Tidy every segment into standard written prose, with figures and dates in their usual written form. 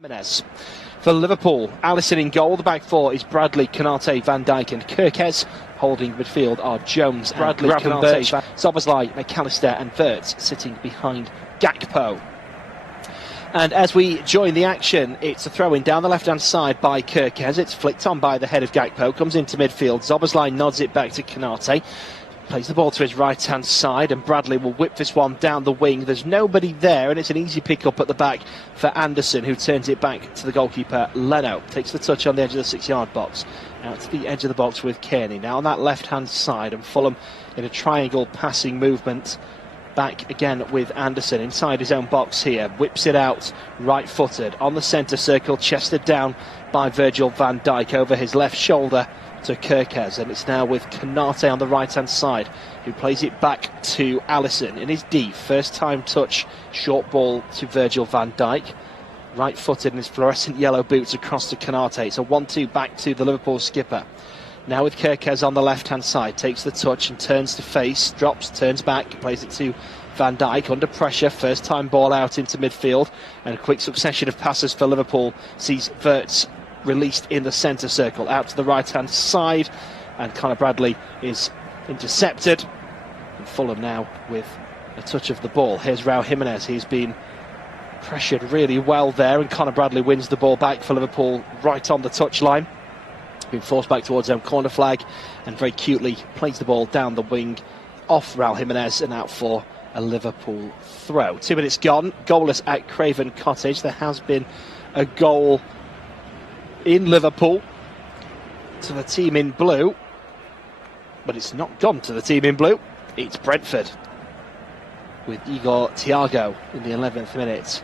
Jimenez. For Liverpool, Alisson in goal. The back four is Bradley, Konate, Van Dijk and Kirkez. Holding midfield are Jones, Bradley, Konate, Szoboszlai, McAllister and Wirtz sitting behind Gakpo. And as we join the action, it's a throw-in down the left-hand side by Kirkez. It's flicked on by the head of Gakpo, comes into midfield. Szoboszlai nods it back to Konate. Plays the ball to his right-hand side, and Bradley will whip this one down the wing. There's nobody there, and it's an easy pick-up at the back for Anderson, who turns it back to the goalkeeper, Leno. Takes the touch on the edge of the 6-yard box. Out to the edge of the box with Kearney. Now on that left-hand side, and Fulham in a triangle passing movement. Back again with Anderson inside his own box here. Whips it out, right-footed. On the centre circle, chested down by Virgil van Dijk over his left shoulder to Kirkez, and it's now with Konate on the right hand side, who plays it back to Alisson in his D. First time touch, short ball to Virgil van Dijk, right footed in his fluorescent yellow boots across to Konate. It's a 1-2 back to the Liverpool skipper. Now with Kirkez on the left hand side, takes the touch and turns to face, drops, turns back, plays it to Van Dijk under pressure. First time ball out into midfield, and a quick succession of passes for Liverpool sees Wirtz released in the centre circle out to the right hand side, and Conor Bradley is intercepted. And Fulham now with a touch of the ball. Here's Raul Jimenez. He's been pressured really well there, and Conor Bradley wins the ball back for Liverpool right on the touchline. Been forced back towards him, corner flag, and very cutely plays the ball down the wing off Raul Jimenez and out for a Liverpool throw. 2 minutes gone, goalless at Craven Cottage. There has been a goal in Liverpool to the team in blue, but it's not gone to the team in blue. It's Brentford with Igor Thiago in the 11th minute,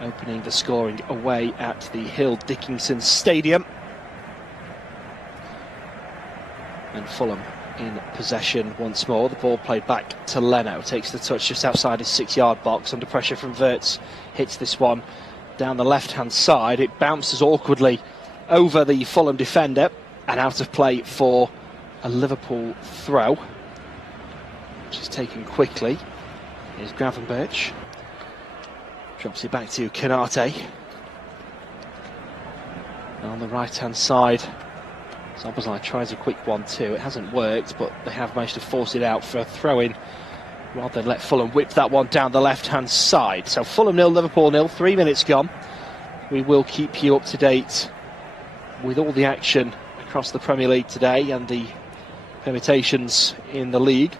opening the scoring away at the Hill Dickinson Stadium. And Fulham in possession once more. The ball played back to Leno. Takes the touch just outside his 6-yard box. Under pressure from Wirtz. Hits this one down the left-hand side. It bounces awkwardly over the Fulham defender and out of play for a Liverpool throw, which is taken quickly. Here's Gravenberch. Drops it back to Konate. On the right-hand side, Szoboszlai tries a quick 1-2. It hasn't worked, but they have managed to force it out for a throw-in rather than let Fulham whip that one down the left-hand side. So Fulham 0, Liverpool 0, 3 minutes gone. We will keep you up to date with all the action across the Premier League today and the permutations in the league.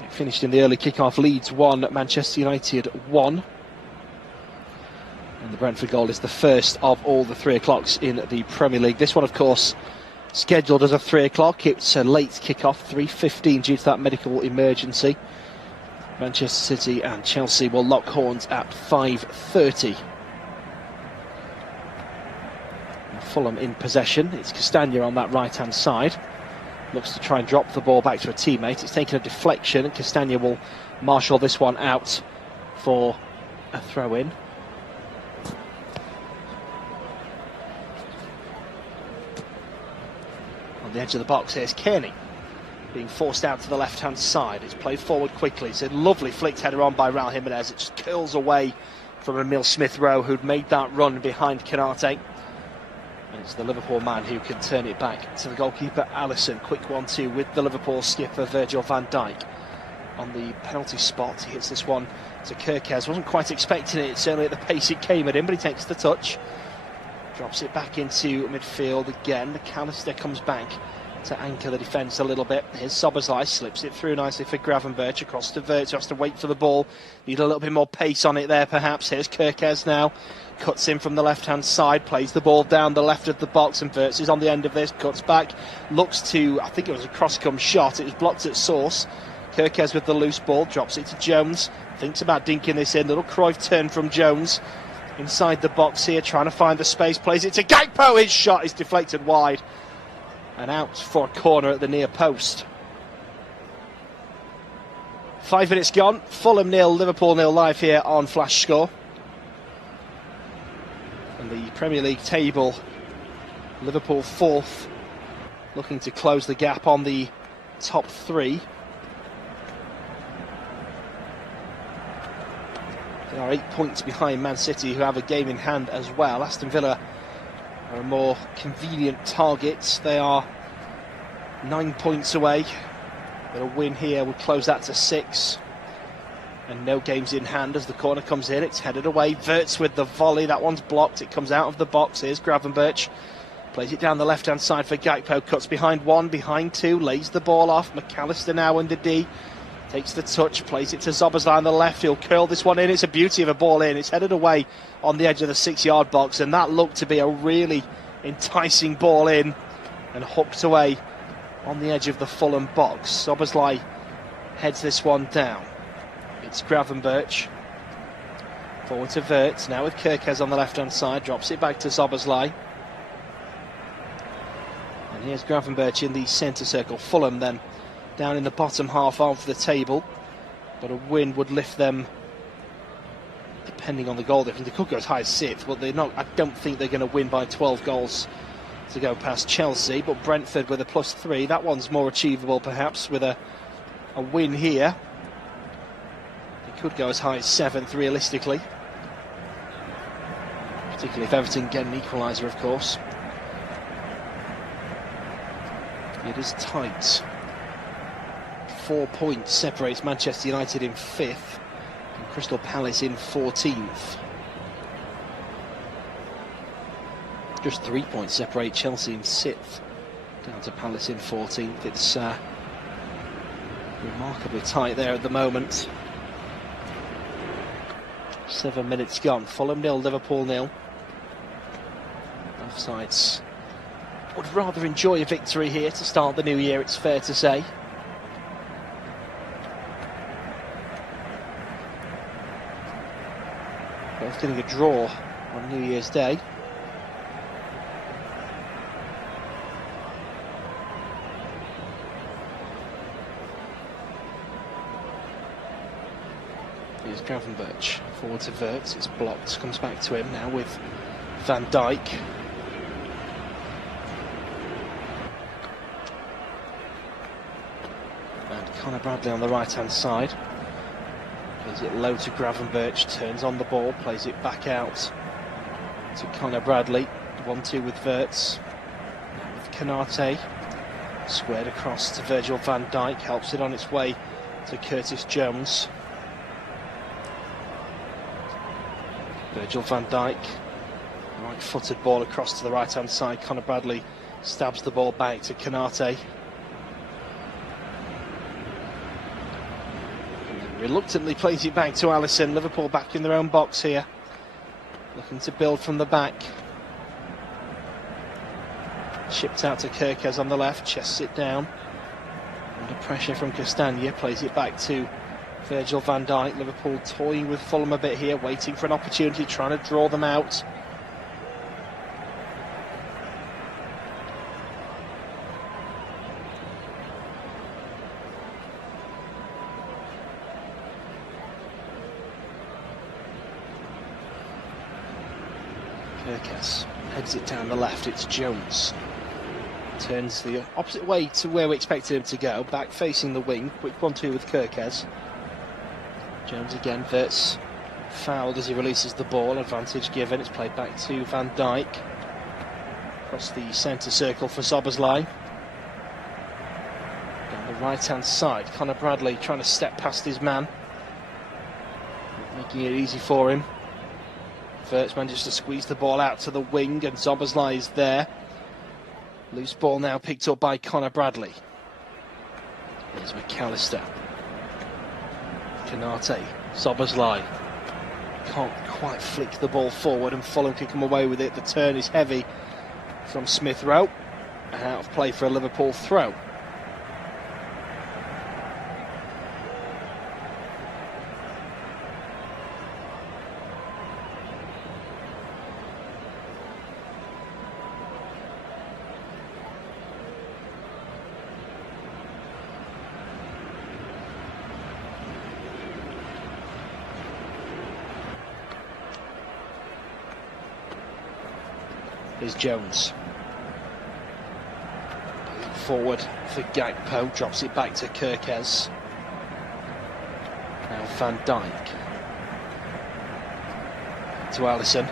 It finished in the early kick-off. Leeds 1, Manchester United 1. And the Brentford goal is the first of all the 3 o'clocks in the Premier League. This one, of course, scheduled as a 3 o'clock. It's a late kick-off, 3:15 due to that medical emergency. Manchester City and Chelsea will lock horns at 5:30. Fulham in possession. It's Castagna on that right-hand side. Looks to try and drop the ball back to a teammate. It's taken a deflection, and Castagna will marshal this one out for a throw-in. On the edge of the box, here's Kearney being forced out to the left-hand side. It's played forward quickly. It's a lovely flicked header on by Raul Jimenez. It just curls away from Emil Smith-Rowe, who'd made that run behind Konate. And it's the Liverpool man who can turn it back to the goalkeeper, Alisson. Quick 1-2 with the Liverpool skipper, Virgil van Dijk. On the penalty spot, he hits this one to Kirkez. Wasn't quite expecting it, certainly at the pace it came at him, but he takes the touch. Drops it back into midfield again. McAllister comes back to anchor the defence a little bit. Here's Szoboszlai, slips it through nicely for Gravenberch across to Wirtz, who has to wait for the ball. Need a little bit more pace on it there perhaps. Here's Kirkez now. Cuts in from the left-hand side, plays the ball down the left of the box, and Wirtz is on the end of this, cuts back, looks to, I think it was a cross-come shot, it was blocked at source. Kirkez with the loose ball, drops it to Jones, thinks about dinking this in, little Cruyff turn from Jones. Inside the box here, trying to find the space, plays it to Gakpo, his shot is deflected wide and out for a corner at the near post. 5 minutes gone, Fulham 0, Liverpool 0 live here on Flash Score. And the Premier League table, Liverpool 4th, looking to close the gap on the top 3. They are 8 points behind Man City, who have a game in hand as well. Aston Villa are a more convenient target. They are 9 points away, but a win here would close that to 6. And no games in hand as the corner comes in. It's headed away. Wirtz with the volley. That one's blocked. It comes out of the box. Here's Gravenberch. Plays it down the left-hand side for Gakpo. Cuts behind one, behind two. Lays the ball off. McAllister now under D. Takes the touch. Plays it to Szoboszlai on the left. He'll curl this one in. It's a beauty of a ball in. It's headed away on the edge of the 6-yard box. And that looked to be a really enticing ball in. And hooked away on the edge of the Fulham box. Szoboszlai heads this one down. It's Gravenberch. Forward to Wirtz. Now with Kerkez on the left-hand side. Drops it back to Szoboszlai. And here's Gravenberch in the centre circle. Fulham then down in the bottom half of the table. But a win would lift them, depending on the goal difference. They could go as high as 6th, but they're not. I don't think they're going to win by 12 goals to go past Chelsea. But Brentford with a +3. That one's more achievable perhaps with a win here. Could go as high as 7th realistically, particularly if Everton get an equaliser, of course. It is tight. 4 points separates Manchester United in 5th and Crystal Palace in 14th. Just 3 points separate Chelsea in 6th down to Palace in 14th. It's remarkably tight there at the moment. 7 minutes gone. Fulham 0, Liverpool 0. Both sides would rather enjoy a victory here to start the new year, it's fair to say. Both getting a draw on New Year's Day. Here's Gravenberch, forward to Wirtz, it's blocked, comes back to him now with Van Dijk. And Conor Bradley on the right-hand side. Plays it low to Gravenberch, turns on the ball, plays it back out to Conor Bradley. 1-2 with Wirtz. Now with Konate. Squared across to Virgil van Dijk, helps it on its way to Curtis Jones. Virgil van Dijk, right-footed ball across to the right-hand side. Conor Bradley stabs the ball back to Konate. Reluctantly plays it back to Alisson. Liverpool back in their own box here, looking to build from the back. Shipped out to Kerkez on the left, chests it down. Under pressure from Castagna, plays it back to Virgil van Dijk. Liverpool toying with Fulham a bit here, waiting for an opportunity, trying to draw them out. Kerkez heads it down the left, it's Jones. Turns the opposite way to where we expected him to go, back facing the wing. Quick 1-2 with Kerkez. Jones again, Wirtz fouled as he releases the ball, advantage given, it's played back to Van Dijk. Across the centre circle for Szoboszlai. Down the right-hand side, Conor Bradley trying to step past his man, making it easy for him. Wirtz manages to squeeze the ball out to the wing and Szoboszlai is there. Loose ball now picked up by Conor Bradley. Here's McAllister. Konate, Szoboszlai. Can't quite flick the ball forward and Fulham can come away with it. The turn is heavy from Smith Rowe. And out of play for a Liverpool throw. Here's Jones. Forward for Gakpo, drops it back to Kerkez. Now Van Dijk. to Alisson.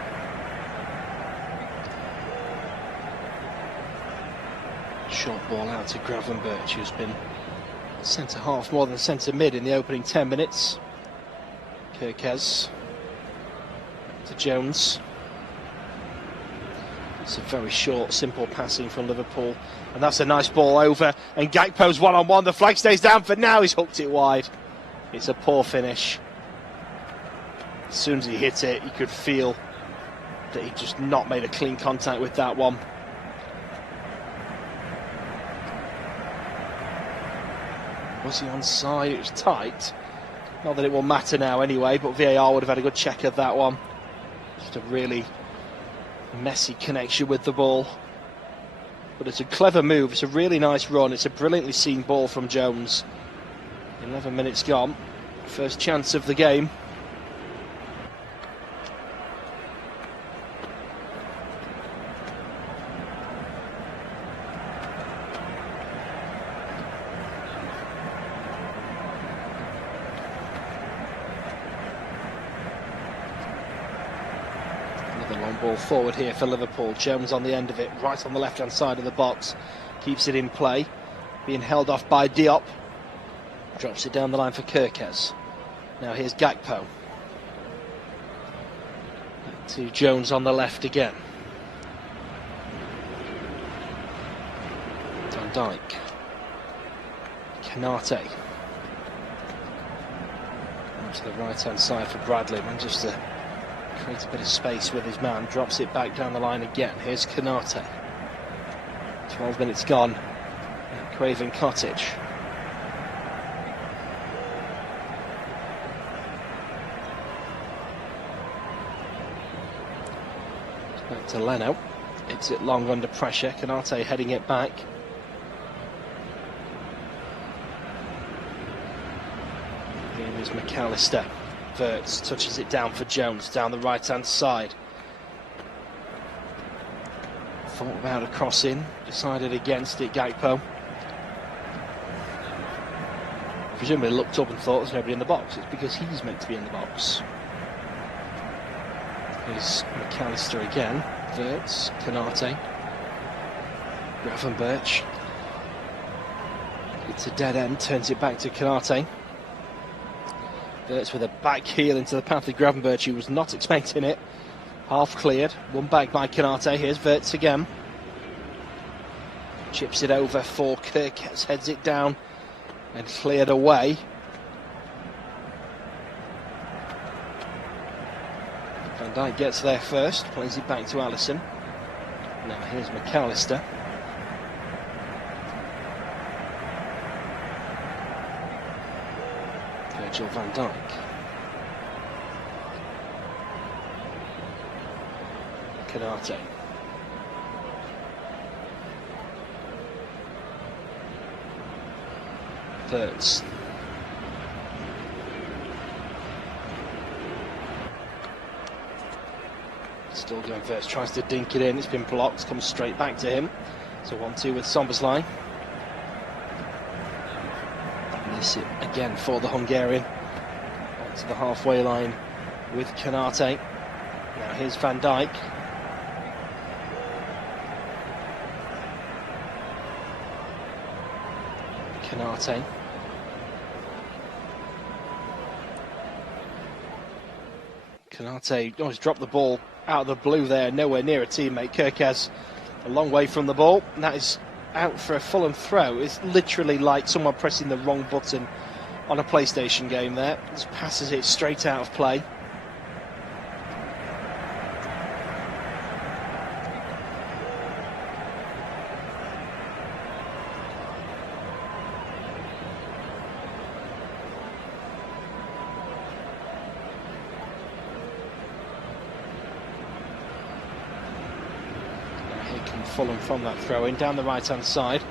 Short ball out to Gravenberch, who's been centre half more than centre mid in the opening 10 minutes. Kirkez to Jones. It's a very short, simple passing from Liverpool, and that's a nice ball over. And Gakpo's one-on-one. The flag stays down for now. He's hooked it wide. It's a poor finish. As soon as he hit it, you could feel that he just not made a clean contact with that one. Was he onside? It was tight. Not that it will matter now anyway, but VAR would have had a good check of that one. Just a really messy connection with the ball. But it's a clever move. It's a really nice run. It's a brilliantly seen ball from Jones. 11 minutes gone. First chance of the game. Another long ball forward here for Liverpool. Jones on the end of it, right on the left-hand side of the box. Keeps it in play. Being held off by Diop. Drops it down the line for Kirkez. Now here's Gakpo. Back to Jones on the left again. Van Dijk. Canate. Out to the right-hand side for Bradley. Manages to create a bit of space with his man. Drops it back down the line again. Here's Canate. 12 minutes gone. Craven Cottage. Back to Leno. Hits it long under pressure. Canate heading it back. Here is McAllister. Verts touches it down for Jones, down the right-hand side. Thought about a cross-in, decided against it, Gakpo. Presumably looked up and thought there's nobody in the box. It's because he's meant to be in the box. Here's McAllister again. Verts, Canate. Gravenberch. It's a dead end, turns it back to Canate. Verts with a back heel into the path of Gravenberch, who was not expecting it. Half cleared, one back by Canate. Here's Verts again. Chips it over for Kirkez, heads it down and cleared away. Van Dijk gets there first, plays it back to Alisson. Now here's McAllister. Virgil van Dijk. Canate. Verts. Still going Verts, tries to dink it in, it's been blocked, comes straight back to him. So 1-2 with Sombersline. Miss it again for the Hungarian. Back to the halfway line with Canate. Now here's Van Dijk. Canate. Canate almost dropped the ball out of the blue there, nowhere near a teammate. Kirkez a long way from the ball, and that is out for a Fulham throw. It's literally like someone pressing the wrong button on a PlayStation game there. Just passes it straight out of play. Fulham from that throw in down the right hand side.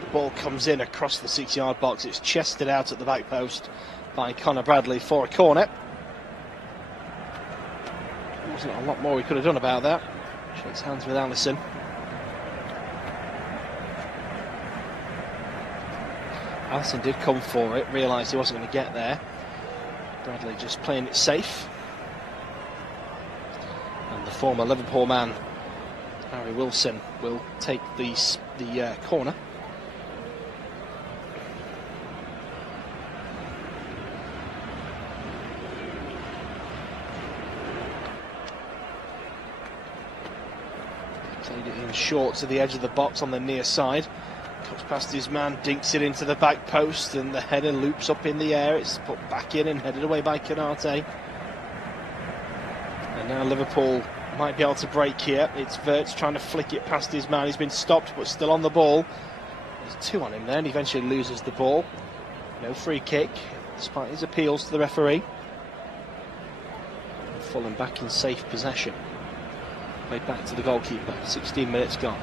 The ball comes in across the 6-yard box. It's chested out at the back post by Connor Bradley for a corner. There wasn't a lot more we could have done about that. Shakes hands with Alisson. Alisson did come for it, realised he wasn't going to get there. Bradley just playing it safe. former Liverpool man Harry Wilson will take the corner. Played it in short to the edge of the box on the near side. Comes past his man, dinks it into the back post, and the header loops up in the air. It's put back in and headed away by Konate. And now Liverpool might be able to break here. It's Wirtz trying to flick it past his man. He's been stopped but still on the ball. There's two on him there and he eventually loses the ball. No free kick despite his appeals to the referee. And Fulham back in safe possession. Played back to the goalkeeper. 16 minutes gone.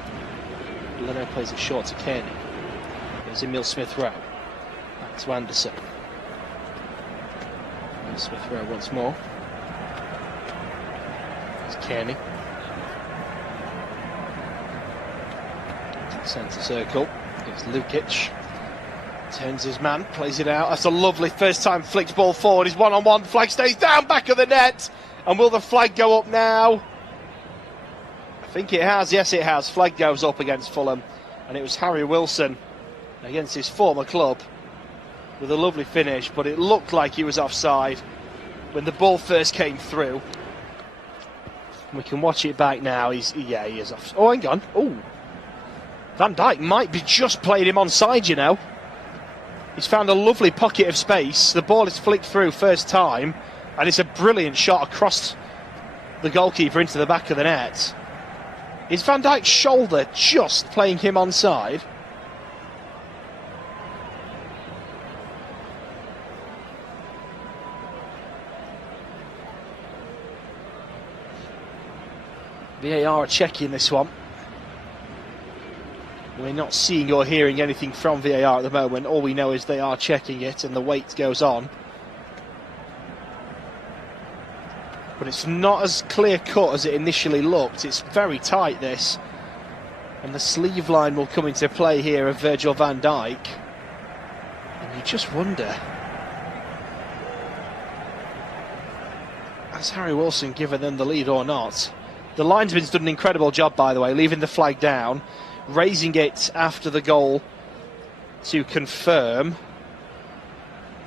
Leno plays it short to Kearney. Here's Emile Smith-Rowe. Back to Anderson. And Smith-Rowe once more. There's Kearney. To the centre circle. Here's Lukic. Turns his man, plays it out. That's a lovely first time flicked ball forward. He's one-on-one. Flag stays down, back of the net. And will the flag go up now? I think it has, yes it has. Flag goes up against Fulham, and it was Harry Wilson against his former club with a lovely finish, but it looked like he was offside when the ball first came through. We can watch it back now. He is off. Oh, hang on. Oh, Van Dijk might be just played him onside, you know. He's found a lovely pocket of space. The ball is flicked through first time, and it's a brilliant shot across the goalkeeper into the back of the net. Is Van Dijk's shoulder just playing him onside? VAR are checking this one. We're not seeing or hearing anything from VAR at the moment. All we know is they are checking it and the wait goes on. But it's not as clear-cut as it initially looked. It's very tight, this. And the sleeve line will come into play here of Virgil van Dijk. And you just wonder, has Harry Wilson given them the lead or not? The linesman's done an incredible job, by the way, leaving the flag down, raising it after the goal to confirm.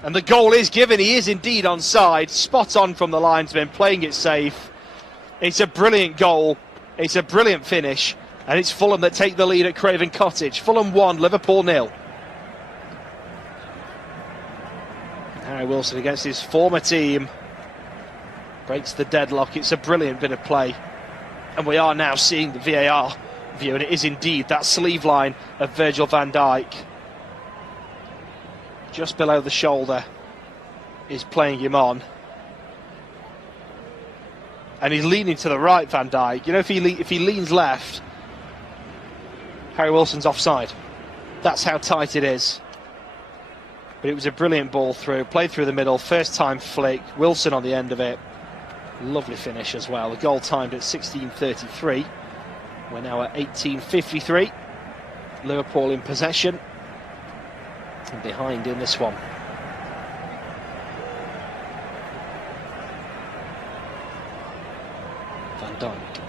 And the goal is given. He is indeed onside. Spot on from the linesman, playing it safe. It's a brilliant goal. It's a brilliant finish. And it's Fulham that take the lead at Craven Cottage. Fulham 1, Liverpool 0. Harry Wilson against his former team. Breaks the deadlock. It's a brilliant bit of play. And we are now seeing the VAR view. And it is indeed that sleeve line of Virgil van Dijk. Just below the shoulder is playing him on. And he's leaning to the right, Van Dijk. You know, if he leans left, Harry Wilson's offside. That's how tight it is. But it was a brilliant ball through, played through the middle, first time flick, Wilson on the end of it. Lovely finish as well. The goal timed at 16:33. We're now at 18:53. Liverpool in possession. And behind in this one. Van Dijk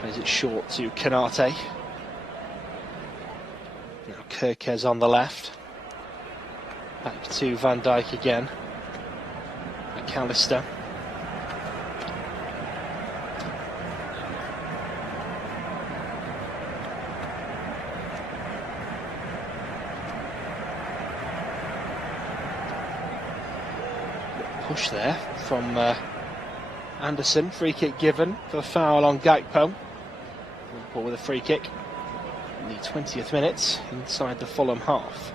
plays it short to Konate. Now Kirkes on the left. Back to Van Dijk again. McAllister. Push there from Anderson. Free kick given for the foul on Gakpo. Liverpool with a free kick in the 20th minute inside the Fulham half.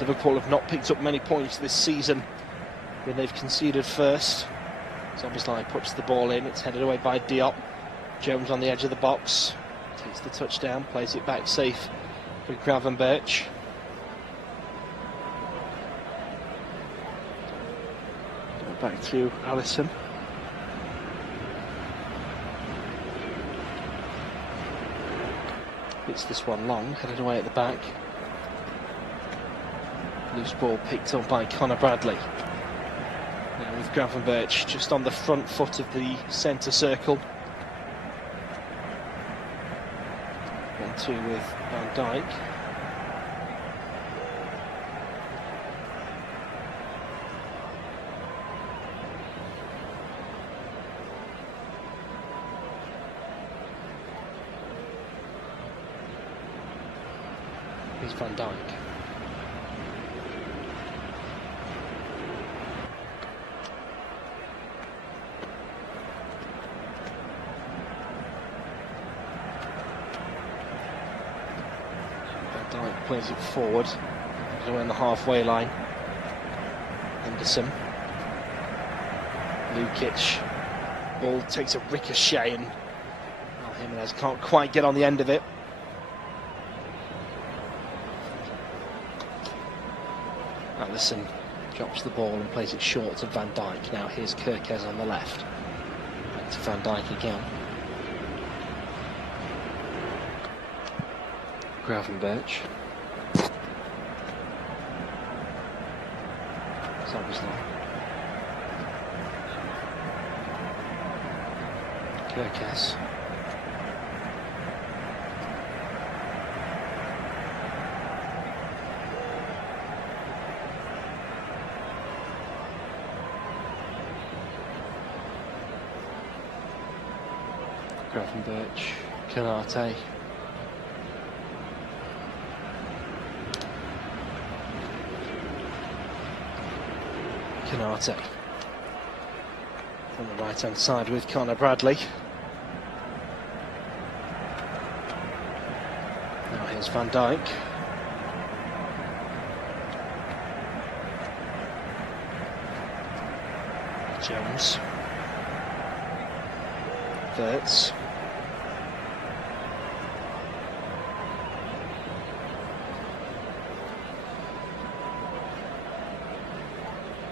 Liverpool have not picked up many points this season when they've conceded first. Szoboszlai puts the ball in, it's headed away by Diop. Jones on the edge of the box, takes the touchdown, plays it back safe for Gravenberch. Back to Alisson. Hits this one long, headed away at the back. Loose ball picked up by Connor Bradley. Now with Gravenberch just on the front foot of the centre circle. 1-2 with Van Dijk. Here's Van Dijk. Van Dijk plays it forward, around the halfway line. Henderson. Lukic. Ball takes a ricochet and Jimenez can't quite get on the end of it. Alisson drops the ball and plays it short to Van Dijk. Now here's Kerkez on the left. Back to Van Dijk again. Gravenberch. Szoboszlai. Kerkez. Gravenberch, Canate. Canate. On the right hand side with Connor Bradley. Now here's Van Dijk. Jones. Verts.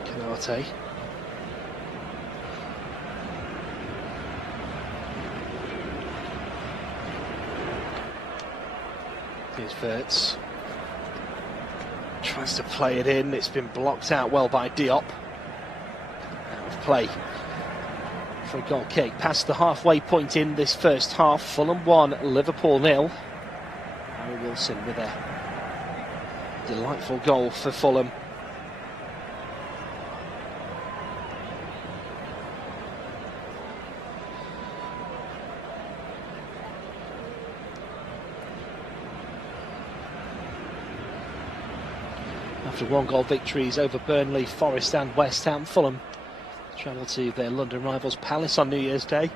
Canate. Here's Verts. Tries to play it in, it's been blocked out well by Diop. Out of play for a goal kick. Past the halfway point in this first half. Fulham 1, Liverpool 0. Harry Wilson with a delightful goal for Fulham. After 1-goal victories over Burnley, Forest and West Ham, Fulham travel to their London rivals Palace on New Year's Day.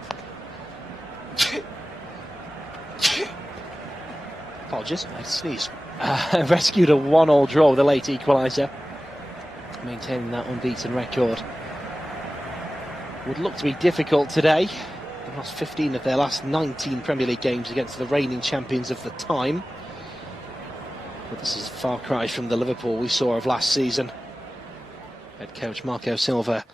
Apologies, I sneezed. Rescued a 1-1 draw with a late equaliser, maintaining that unbeaten record. Would look to be difficult today. They've lost 15 of their last 19 Premier League games against the reigning champions of the time. But this is a far cry from the Liverpool we saw of last season. Head coach Marco Silva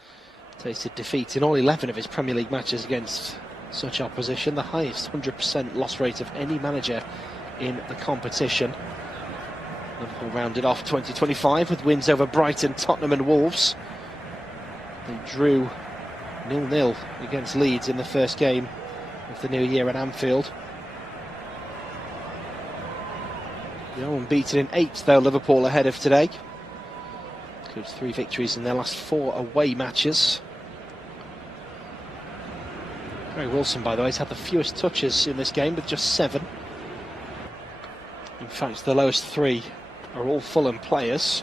tasted defeat in all 11 of his Premier League matches against such opposition, the highest 100% loss rate of any manager in the competition. Liverpool rounded off 2025 with wins over Brighton, Tottenham and Wolves. They drew 0-0 against Leeds in the first game of the new year at Anfield. They're unbeaten in 8 though, Liverpool ahead of today. Includes 3 victories in their last 4 away matches. Harry Wilson, by the way, has had the fewest touches in this game with just 7. In fact, the lowest 3 are all Fulham players.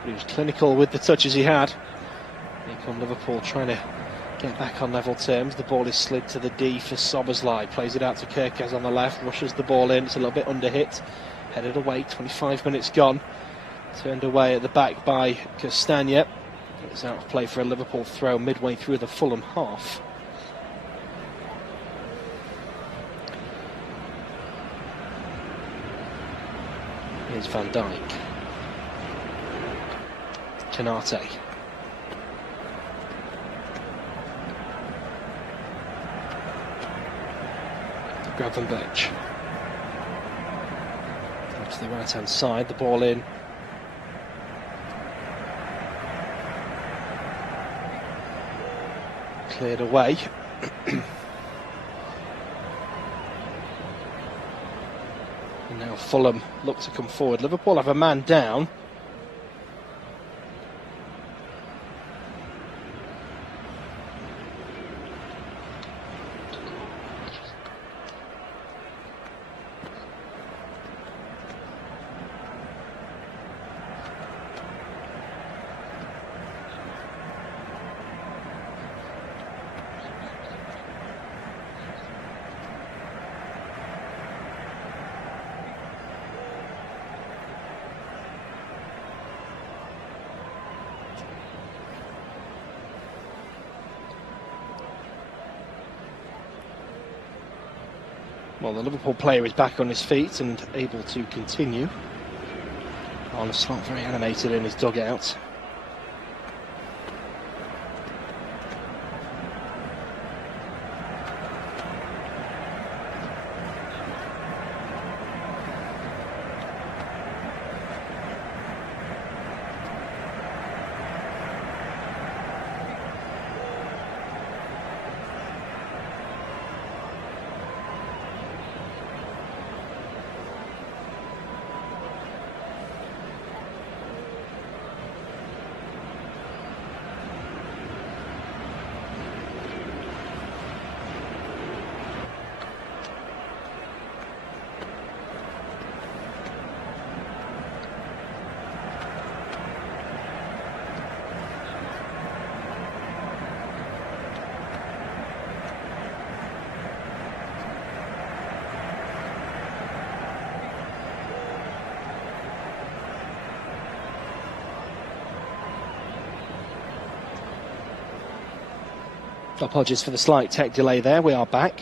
But he was clinical with the touches he had. Here come Liverpool trying to get back on level terms. The ball is slid to the D for Szoboszlai. Plays it out to Kerkez on the left. Rushes the ball in. It's a little bit under hit. Headed away. 25 minutes gone. Turned away at the back by Castagna. It's out of play for a Liverpool throw midway through the Fulham half. Here's Van Dijk. Canate. Gravenberch. To the right hand side, the ball in. Cleared away. And now Fulham look to come forward. Liverpool have a man down. Well, the Liverpool player is back on his feet and able to continue. Arne Slot very animated in his dugout. Apologies for the slight tech delay there, we are back.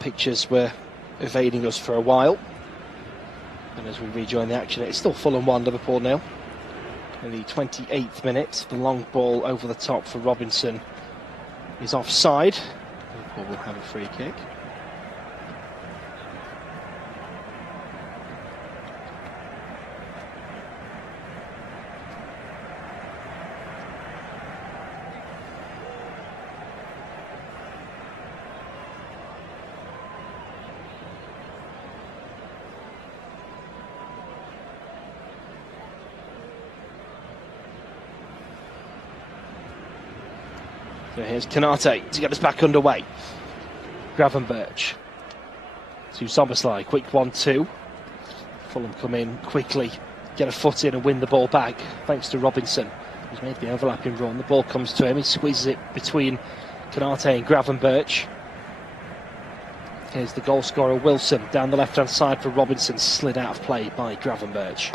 Pictures were evading us for a while. And as we rejoin the action, it's still Fulham 1, Liverpool 0. In the 28th minute, the long ball over the top for Robinson is offside. Liverpool will have a free kick. So here's Canate to get us back underway. Gravenberch to Sobersley, quick 1-2. Fulham come in quickly, get a foot in and win the ball back, thanks to Robinson, who's made the overlapping run. The ball comes to him, he squeezes it between Canate and Gravenberch. Here's the goal scorer Wilson, down the left hand side for Robinson, slid out of play by Gravenberch.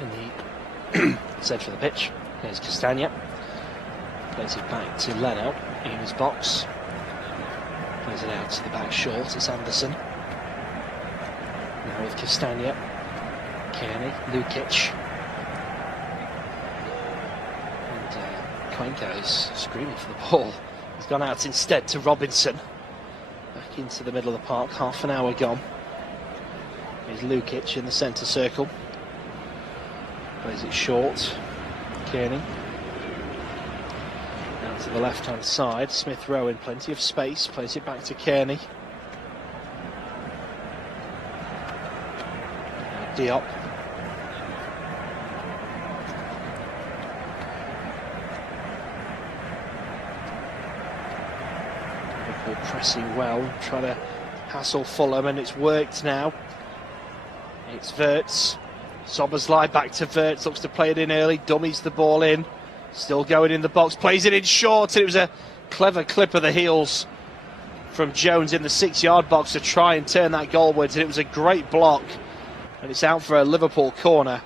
In the centre of the pitch, there's Castagna. Plays it back to Leno in his box. Plays it out to the back short, it's Anderson. Now with Castagna, Kearney, Lukic. And Cuenca's screaming for the ball. He's gone out instead to Robinson. Back into the middle of the park, half an hour gone. Here's Lukic in the centre circle. Plays it short, Kearney. Down to the left hand side, Smith Rowe in plenty of space, plays it back to Kearney. Diop. Liverpool pressing well, trying to hassle Fulham, and it's worked now. It's Wirtz. Szoboszlai back to Wirtz, looks to play it in early, dummies the ball in. Still going in the box, plays it in short, and it was a clever clip of the heels from Jones in the 6-yard box to try and turn that goalwards, and it was a great block, and it's out for a Liverpool corner.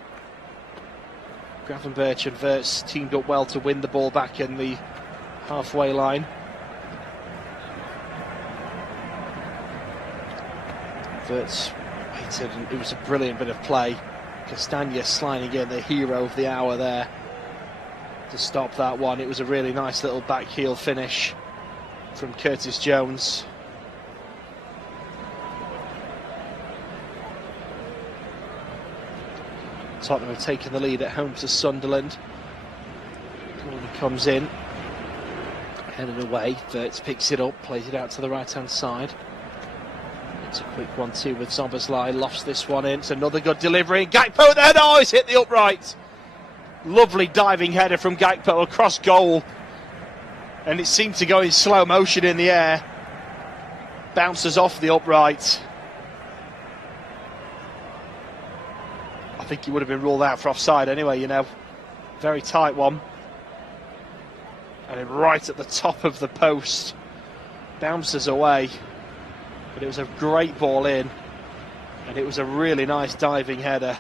Gravenberch and Wirtz teamed up well to win the ball back in the halfway line. Wirtz waited, and it was a brilliant bit of play. Castagna sliding in, the hero of the hour there to stop that one. It was a really nice little back heel finish from Curtis Jones. Tottenham have taken the lead at home to Sunderland. Corner comes in, headed away. Wirtz picks it up, plays it out to the right hand side. It's a quick 1-2 with Szoboszlai, lofts this one in. It's another good delivery. Gakpo there, oh, he's hit the upright. Lovely diving header from Gakpo across goal. And it seemed to go in slow motion in the air. Bounces off the upright. I think he would have been ruled out for offside anyway, you know. Very tight one. And then right at the top of the post. Bounces away. But it was a great ball in. And it was a really nice diving header.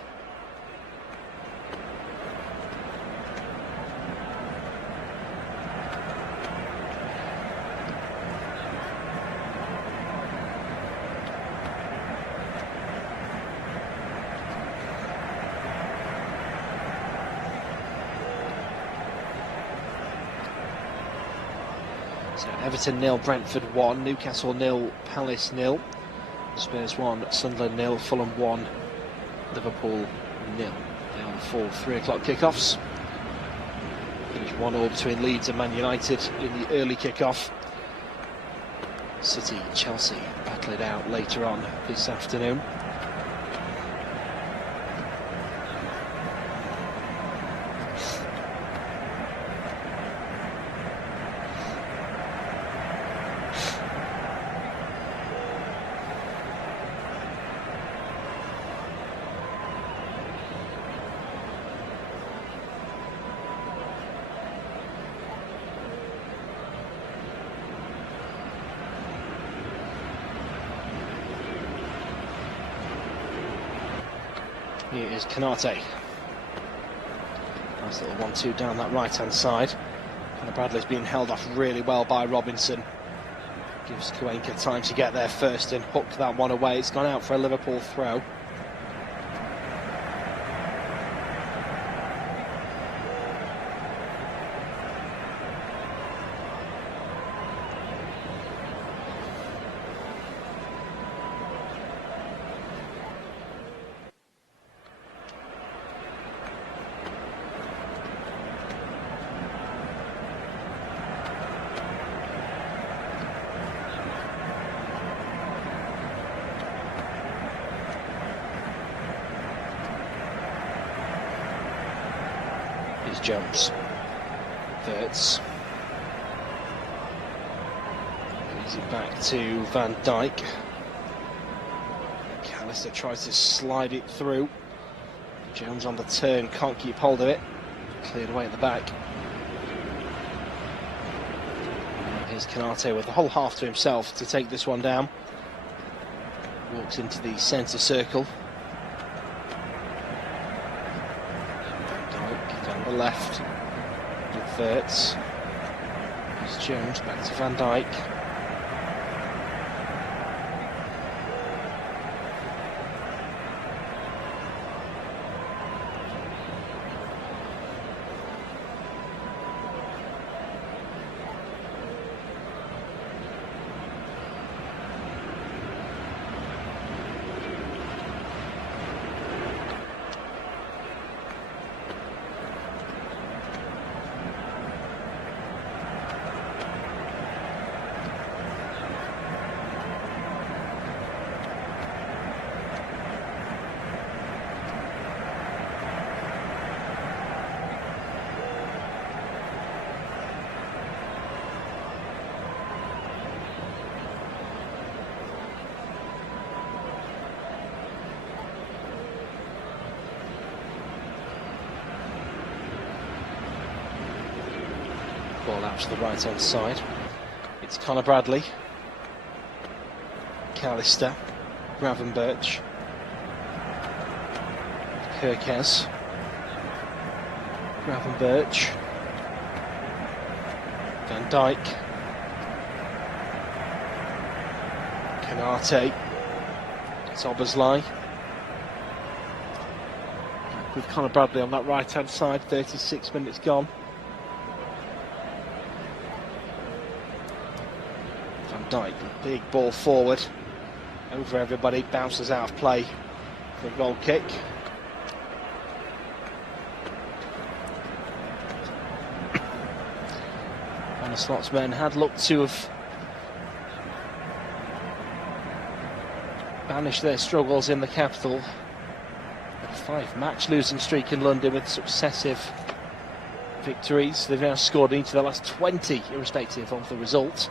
So Everton 0, Brentford 1, Newcastle 0, Palace 0, Spurs 1, Sunderland 0, Fulham 1, Liverpool 0. They are the 4 3 o'clock kickoffs. Finished 1-1 between Leeds and Man United in the early kickoff. City, Chelsea battle it out later on this afternoon. Here is Kanate. Nice little 1-2 down that right hand side. And Bradley's being held off really well by Robinson. Gives Cuenca time to get there first and hook that one away. It's gone out for a Liverpool throw. Here's Jones. Wirtz. Gives it back to Van Dijk. McAllister tries to slide it through. Jones on the turn, can't keep hold of it. Cleared away at the back. And here's Kanate with the whole half to himself to take this one down. Walks into the centre circle. Down the left with Wirtz. There's Jones back to Van Dijk. Ball out to the right hand side. It's Connor Bradley, McAllister, Gravenberch, Kirkes, Gravenberch, Van Dijk, Canate, Szoboszlai. With Connor Bradley on that right hand side, 36 minutes gone. Van Dijk, big ball forward, over everybody, bounces out of play for a goal kick. And the Slots men had looked to have banished their struggles in the capital. A 5-match losing streak in London with successive victories. They've now scored into their last 20, irrespective of the result.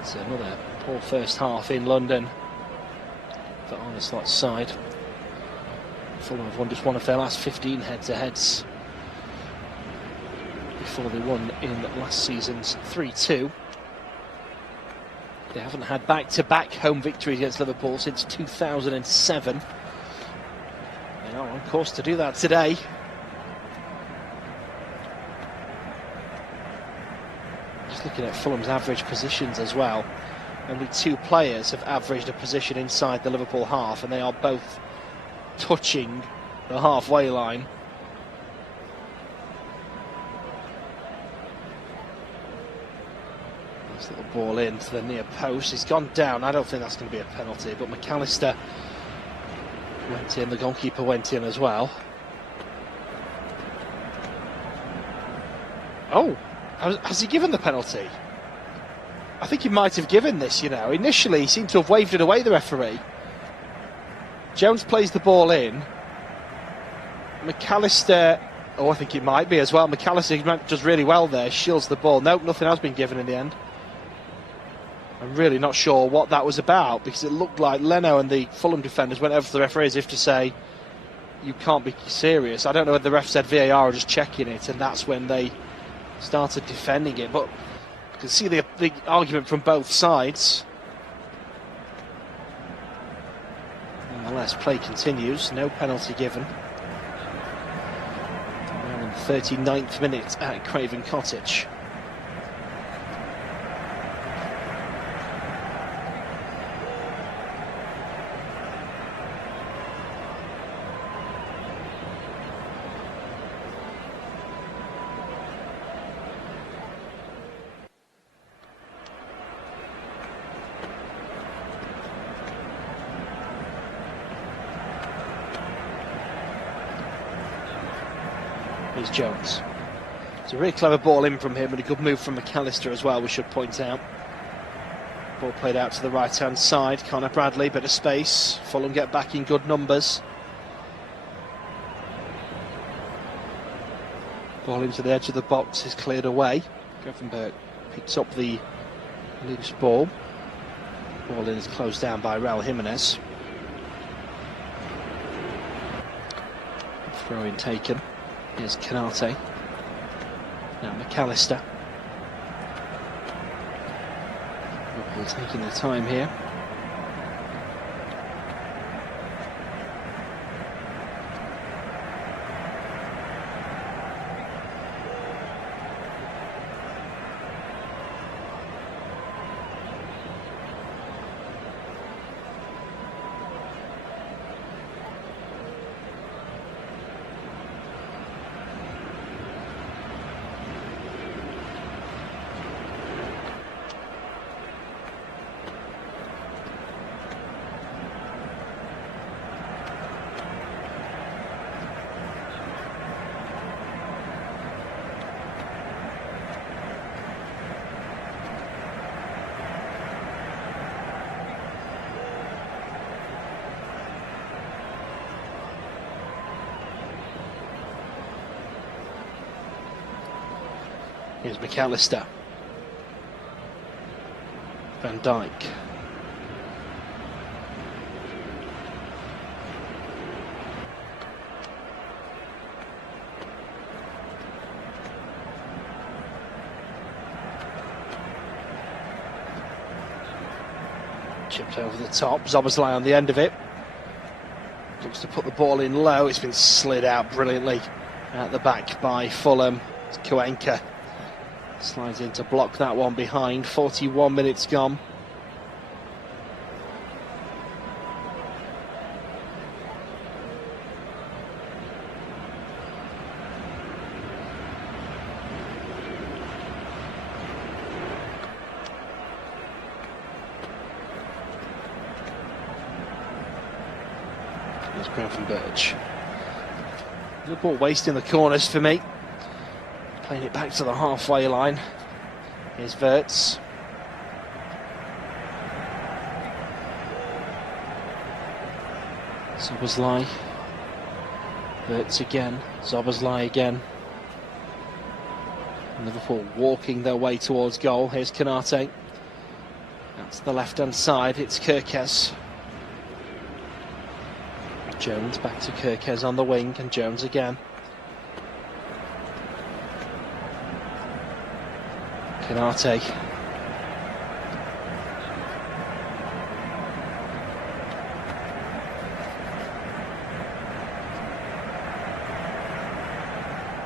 It's another poor first half in London for Arne Slot's side. Fulham have won just one of their last 15 head-to-heads before they won in last season's 3-2. They haven't had back-to-back home victories against Liverpool since 2007. They are on course to do that today. Just looking at Fulham's average positions as well. Only 2 players have averaged a position inside the Liverpool half, and they are both touching the halfway line. Nice little ball in to the near post. He's gone down. I don't think that's going to be a penalty, but McAllister went in. The goalkeeper went in as well. Oh, has he given the penalty? I think he might have given this, you know. Initially, he seemed to have waved it away, the referee. Jones plays the ball in. McAllister, oh, I think it might be as well. McAllister does really well there, shields the ball. Nope, nothing has been given in the end. I'm really not sure what that was about, because it looked like Leno and the Fulham defenders went over to the referee as if to say, you can't be serious. I don't know whether the ref said VAR or just checking it, and that's when they started defending it. But you can see the argument from both sides. Nonetheless, play continues. No penalty given. Now in the 39th minute at Craven Cottage. Here's Jones. It's a really clever ball in from him, and a good move from McAllister as well, we should point out. Ball played out to the right-hand side. Connor Bradley, bit of space. Fulham get back in good numbers. Ball into the edge of the box is cleared away. Gravenberch picks up the loose ball. Ball in is closed down by Raul Jimenez. Throw in taken. Here's Canate. Now McAllister. Liverpool taking their time here. Here's McAllister. Van Dijk. Chipped over the top, Zoboslai on the end of it. Looks to put the ball in low, it's been slid out brilliantly at the back by Fulham. It's Kuenka. Slides in to block that one behind, 41 minutes gone. Here's Gravenberch. Liverpool wasting the corners for me. Playing it back to the halfway line. Here's Wirtz. Zoboslai. Wirtz again. Zoboslai again. Liverpool walking their way towards goal. Here's Konate. That's the left-hand side. It's Kerkez. Jones back to Kerkez on the wing, and Jones again. Konate.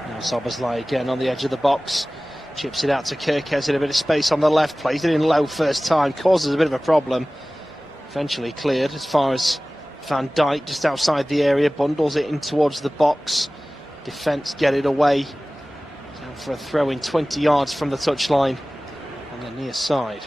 Now Zoboslai again on the edge of the box. Chips it out to Kerkez in a bit of space on the left. Plays it in low first time. Causes a bit of a problem. Eventually cleared as far as Van Dijk, just outside the area. Bundles it in towards the box. Defence get it away. Down for a throw in 20 yards from the touchline on the near side.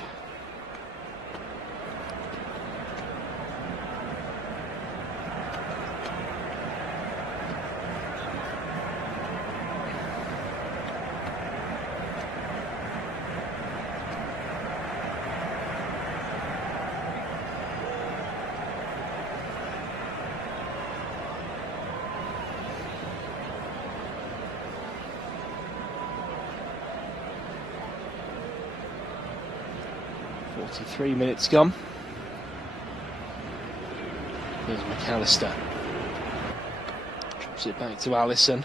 Three minutes gone. Here's McAllister. Drops it back to Allison.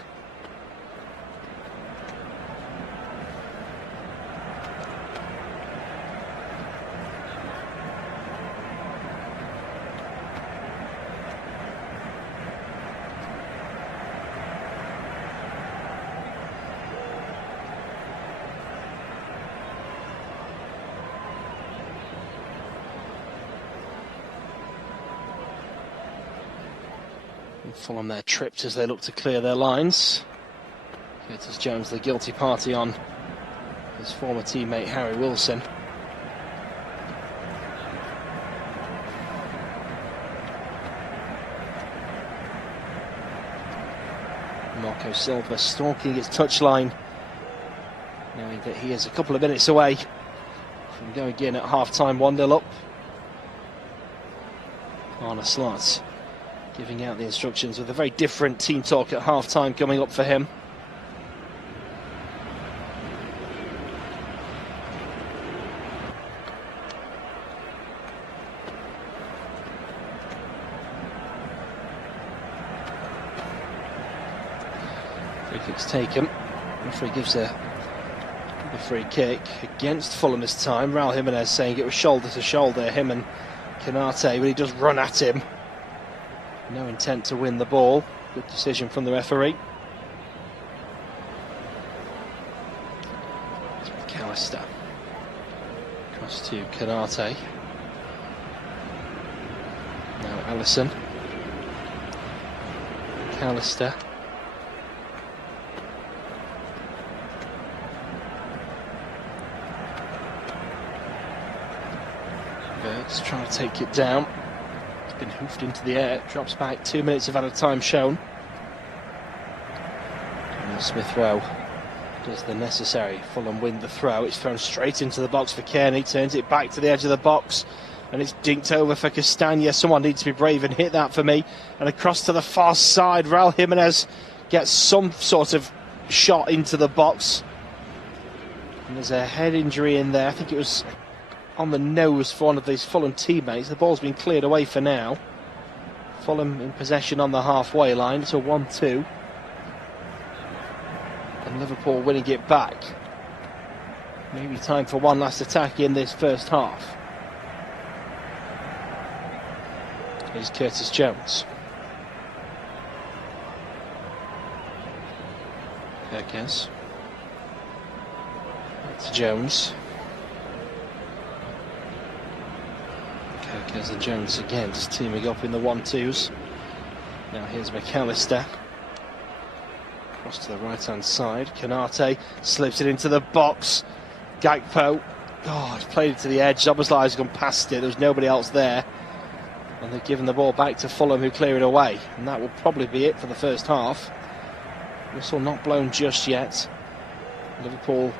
Fulham there tripped as they look to clear their lines. Curtis Jones the guilty party on his former teammate Harry Wilson. Marco Silva stalking his touchline, knowing that he is a couple of minutes away from going in at half-time, 1-0 up. Arne Slot giving out the instructions with a very different team talk at half-time coming up for him. Free kick's taken. Referee gives a free kick against Fulham this time. Raul Jimenez saying it was shoulder to shoulder, him and Konate, but he does run at him. No intent to win the ball. Good decision from the referee. It's McAllister. Across to Konate. Now Allison. McAllister. Wirtz trying to take it down. Been hoofed into the air, drops back, 2 minutes of added time shown. And Smith Rowe does the necessary. Fulham win the throw. It's thrown straight into the box for Kearney, turns it back to the edge of the box, and it's dinked over for Castagna. Someone needs to be brave and hit that for me. And across to the far side, Raul Jimenez gets some sort of shot into the box. And there's a head injury in there. I think it was on the nose for one of these Fulham teammates. The ball's been cleared away for now. Fulham in possession on the halfway line. It's a 1-2. And Liverpool winning it back. Maybe time for one last attack in this first half. Here's Curtis Jones. Kirkes. Back to Jones. Kirkes and Jones again, just teaming up in the 1-2s. Now here's McAllister. Cross to the right-hand side. Canate slips it into the box. Gakpo. Oh, he's played it to the edge. Szoboszlai's gone past it. There was nobody else there. And they've given the ball back to Fulham, who clear it away. And that will probably be it for the first half. Whistle not blown just yet. Liverpool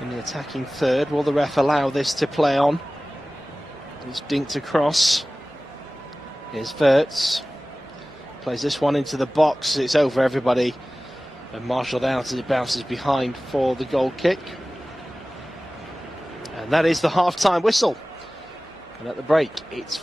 in the attacking third. Will the ref allow this to play on? It's dinked across. Here's Wirtz. Plays this one into the box. It's over everybody. And marshalled out as it bounces behind for the goal kick. And that is the half-time whistle. And at the break, it's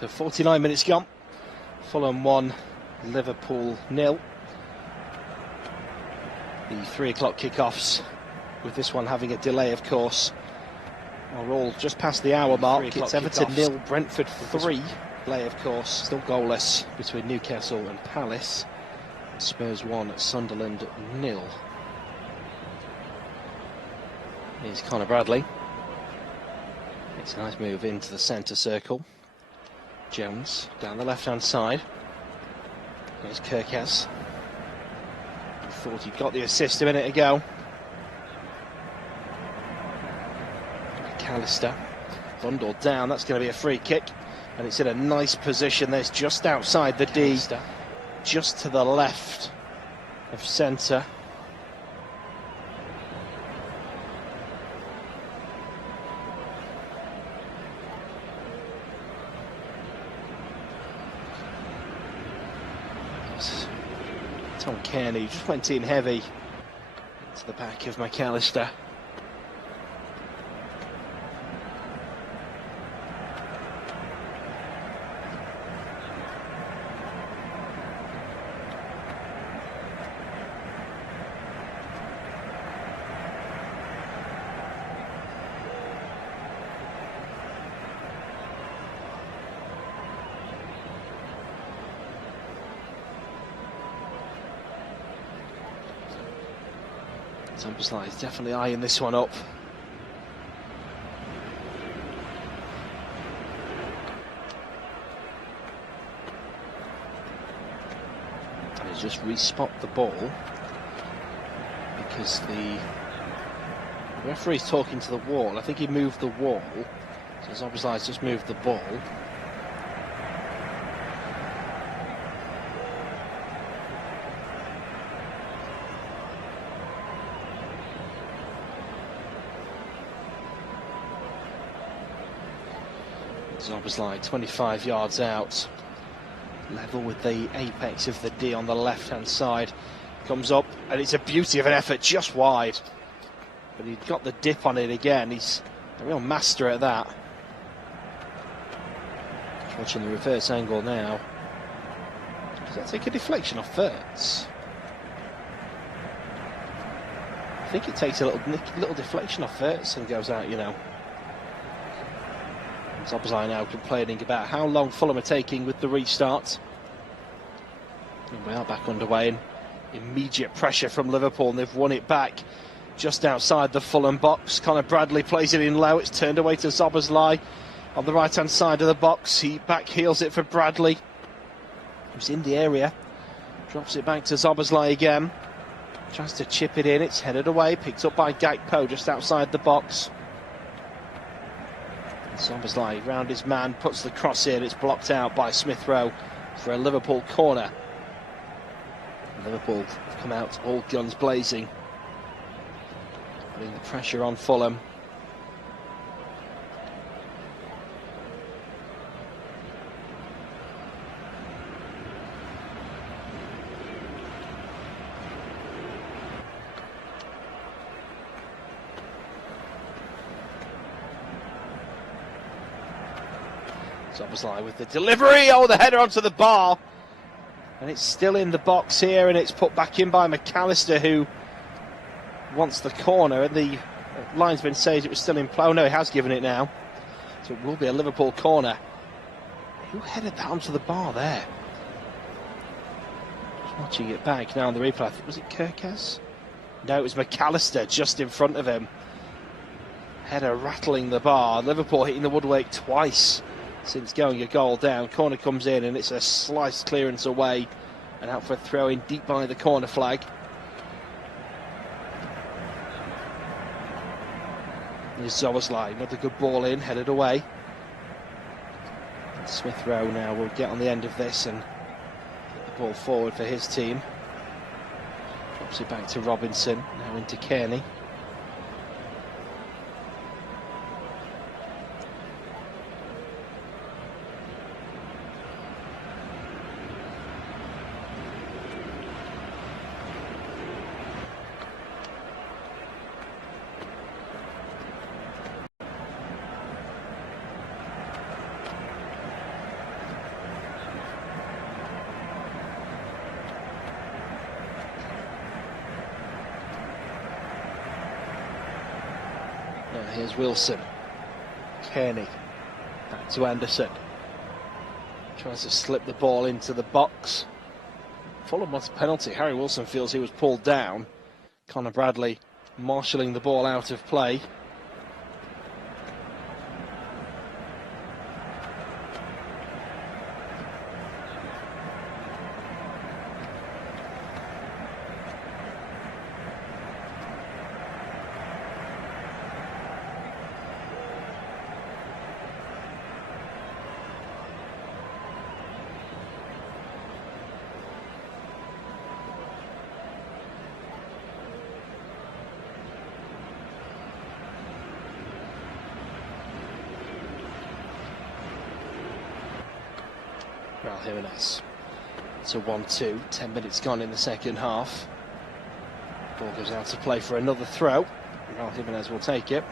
So 49 minutes gone. Fulham 1, Liverpool 0. The 3 o'clock kickoffs, with this one having a delay, of course, are all just past the hour mark. It's Everton 0, Brentford 3. Delay, of course, still goalless between Newcastle and Palace. Spurs 1, Sunderland 0. Here's Conor Bradley. It's a nice move into the centre circle. Jones down the left-hand side. There's Kirkes. Thought he'd got the assist a minute ago. McAllister bundled down. That's going to be a free kick, and it's in a nice position. There's just outside the D, just to the left of centre. Tom Kearney just went in heavy into the back of McAllister. Szoboszlai is definitely eyeing this one up. And he's just respot the ball because the referee's talking to the wall. I think he moved the wall, so Szoboszlai's just moved the ball. Szoboszlai 25 yards out, level with the apex of the D on the left-hand side. Comes up, and it's a beauty of an effort, just wide. But he'd got the dip on it again. He's a real master at that. Just watching the reverse angle now. Does that take a deflection off Verts? I think it takes a little deflection off Verts and goes out, you know. Szoboszlai now complaining about how long Fulham are taking with the restart. And we are back underway, and immediate pressure from Liverpool, and they've won it back just outside the Fulham box. Conor Bradley plays it in low. It's turned away to Szoboszlai on the right-hand side of the box. He back heels it for Bradley, who's in the area. Drops it back to Szoboszlai again. Tries to chip it in. It's headed away. Picked up by Gakpo just outside the box. Szoboszlai round his man, puts the cross in. It's blocked out by Smith Rowe for a Liverpool corner. Liverpool have come out all guns blazing, putting the pressure on Fulham. Szoboszlai with the delivery. Oh, the header onto the bar. And it's still in the box here, and it's put back in by McAllister, who wants the corner. And the linesman says it was still in play. Oh, no, he has given it now. So it will be a Liverpool corner. Who headed that onto the bar there? Just watching it back now on the replay. Was it Kirkes? No, it was McAllister just in front of him. Header rattling the bar. Liverpool hitting the woodwork twice since going a goal down. Corner comes in, and it's a slice clearance away and out for a throw in deep by the corner flag. There's Szoboszlai, another good ball in, headed away. Smith Rowe now will get on the end of this and get the ball forward for his team. Drops it back to Robinson, now into Kearney. Here's Wilson. Kearney. Back to Anderson. Tries to slip the ball into the box. Fulham wants a penalty. Harry Wilson feels he was pulled down. Connor Bradley marshalling the ball out of play. Well, Jimenez. It's a 1-2, 10 minutes gone in the second half. Ball goes out to play for another throw. Well, Jimenez will take it.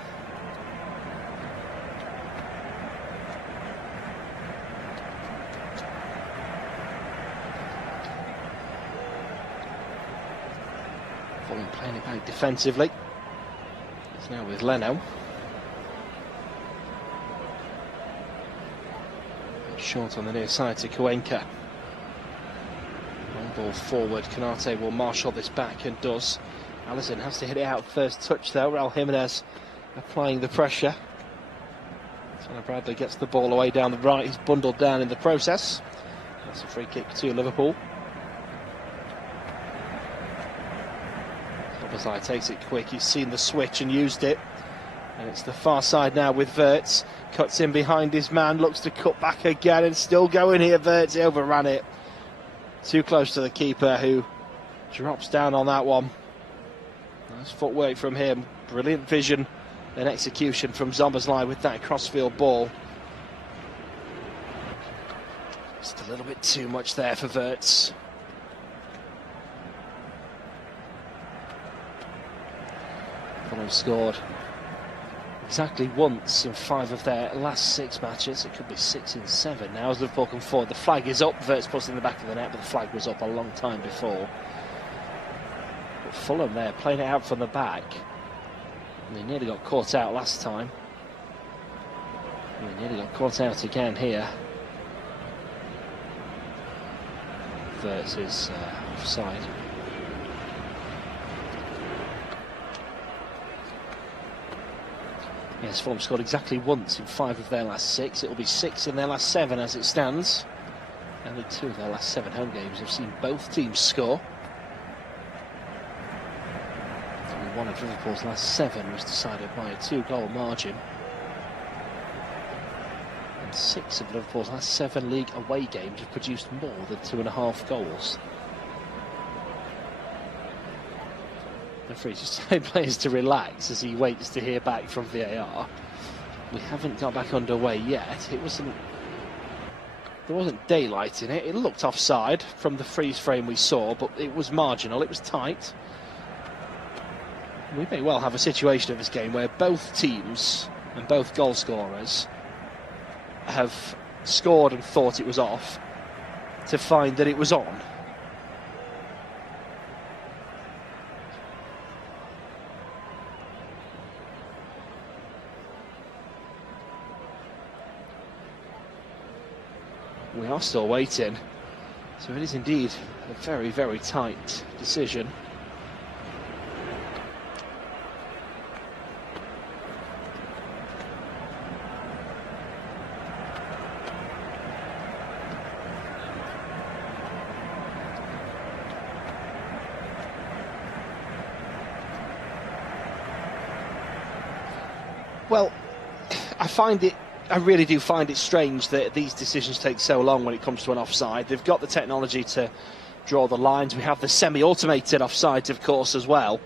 Fulham playing it back defensively. It's now with Leno. Short on the near side to Cuenca. Long ball forward. Canate will marshal this back and does. Alisson has to hit it out first touch though. Raul Jimenez applying the pressure. Connor Bradley gets the ball away down the right. He's bundled down in the process. That's a free kick to Liverpool. Szoboszlai takes it quick. He's seen the switch and used it. And it's the far side now with Wirtz. Cuts in behind his man, looks to cut back again and still going here. Wirtz overran it. Too close to the keeper who drops down on that one. Nice footwork from him. Brilliant vision and execution from Szoboszlai with that crossfield ball. Just a little bit too much there for Wirtz. Fulham scored exactly once in 5 of their last 6 matches. It could be 6 in 7 now as Liverpool come forward. The flag is up. Wirtz puts it in the back of the net, but the flag was up a long time before. But Fulham there playing it out from the back. And they nearly got caught out last time. And they nearly got caught out again here. Wirtz is offside. Yes, Fulham scored exactly once in 5 of their last 6. It'll be 6 in their last 7 as it stands. Only 2 of their last 7 home games have seen both teams score. Only 1 of Liverpool's last 7 was decided by a 2-goal margin. And 6 of Liverpool's last 7 league away games have produced more than 2.5 goals. The referee just telling players to relax as he waits to hear back from VAR. We haven't got back underway yet. There wasn't daylight in it. It looked offside from the freeze frame we saw, but it was marginal. It was tight. We may well have a situation of this game where both teams and both goal scorers have scored and thought it was off to find that it was on. We are still waiting, so it is indeed a very, very tight decision. Well, I really do find it strange that these decisions take so long when it comes to an offside. They've got the technology to draw the lines. We have the semi-automated offsides, of course, as well.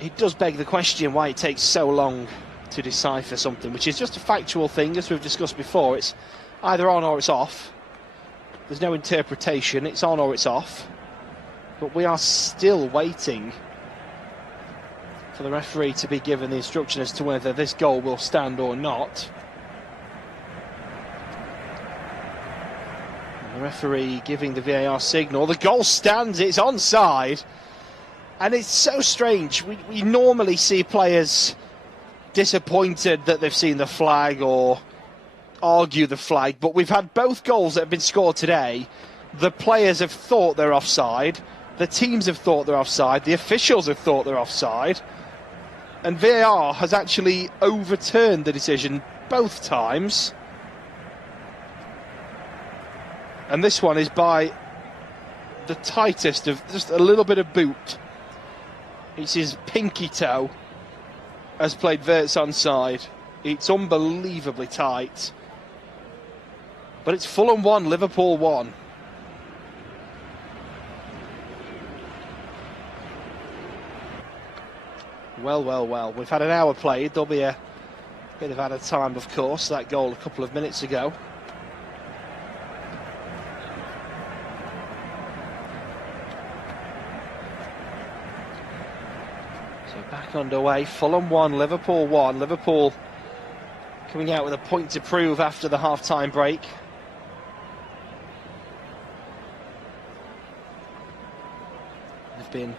It does beg the question why it takes so long to decipher something, which is just a factual thing, as we've discussed before. It's either on or it's off. There's no interpretation. It's on or it's off. But we are still waiting for the referee to be given the instruction as to whether this goal will stand or not. And the referee giving the VAR signal. The goal stands, it's onside. And it's so strange. We normally see players disappointed that they've seen the flag or argue the flag, but we've had both goals that have been scored today. The players have thought they're offside, the teams have thought they're offside, the officials have thought they're offside, and VAR has actually overturned the decision both times. And this one is by the tightest of just a little bit of boot. It's his pinky toe has played Wirtz onside. It's unbelievably tight. But it's Fulham 1, Liverpool 1. Well. We've had an hour played. There'll be a bit of added time, of course. That goal a couple of minutes ago. So back underway. Fulham 1, Liverpool 1. Liverpool coming out with a point to prove after the half-time break. They've been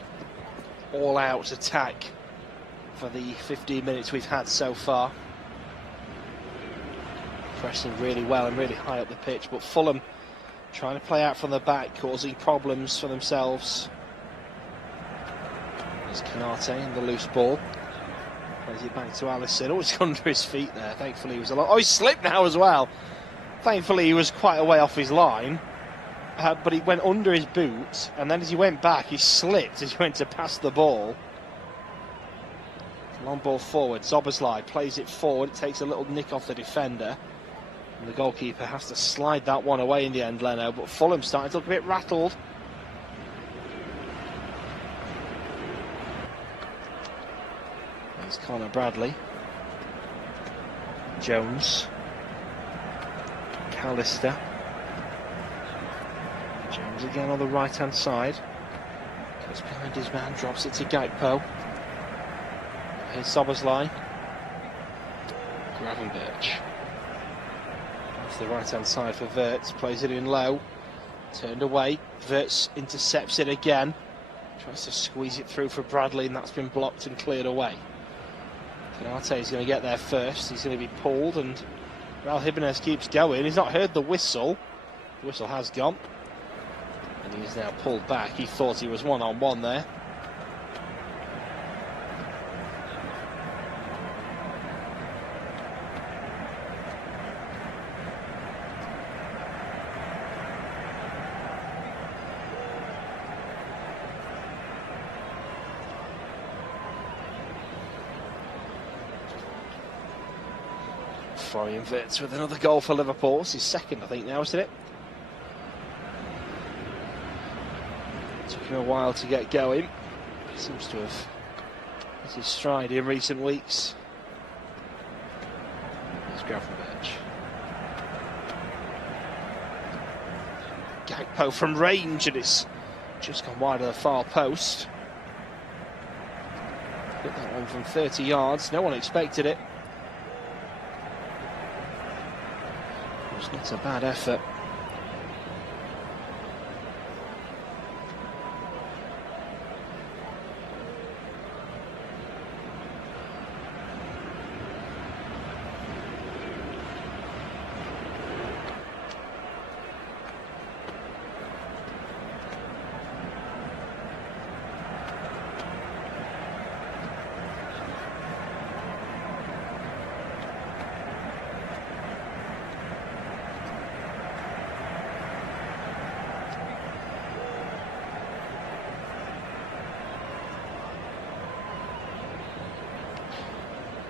all-out attack for the 15 minutes we've had so far. Pressing really well and really high up the pitch, but Fulham trying to play out from the back, causing problems for themselves. There's Canate and the loose ball. Plays it back to Alisson. Oh, it's under his feet there. Thankfully he was along. Oh, he slipped now as well. Thankfully he was quite a way off his line. But he went under his boot, and then as he went back, he slipped as he went to pass the ball. Long ball forward. Szoboszlai plays it forward. It takes a little nick off the defender. And the goalkeeper has to slide that one away in the end, Leno. But Fulham starting to look a bit rattled. There's Connor Bradley. Jones. Callister. Jones again on the right-hand side. Goes behind his man, drops it to Gakpo. Here's Szoboszlai. Gravenberch. Off the right-hand side for Wirtz. Plays it in low. Turned away. Wirtz intercepts it again. Tries to squeeze it through for Bradley, and that's been blocked and cleared away. Canate is going to get there first. He's going to be pulled, and Raul Jimenez keeps going. He's not heard the whistle. The whistle has gone. And he's now pulled back. He thought he was one-on-one there. Florian Wirtz with another goal for Liverpool. It's his second, I think, now, isn't it? Took him a while to get going. Seems to have hit his stride in recent weeks. There's Gravenberch. Gakpo from range, and it's just gone wide of the far post. Hit that one from 30 yards. No one expected it. It was not a bad effort.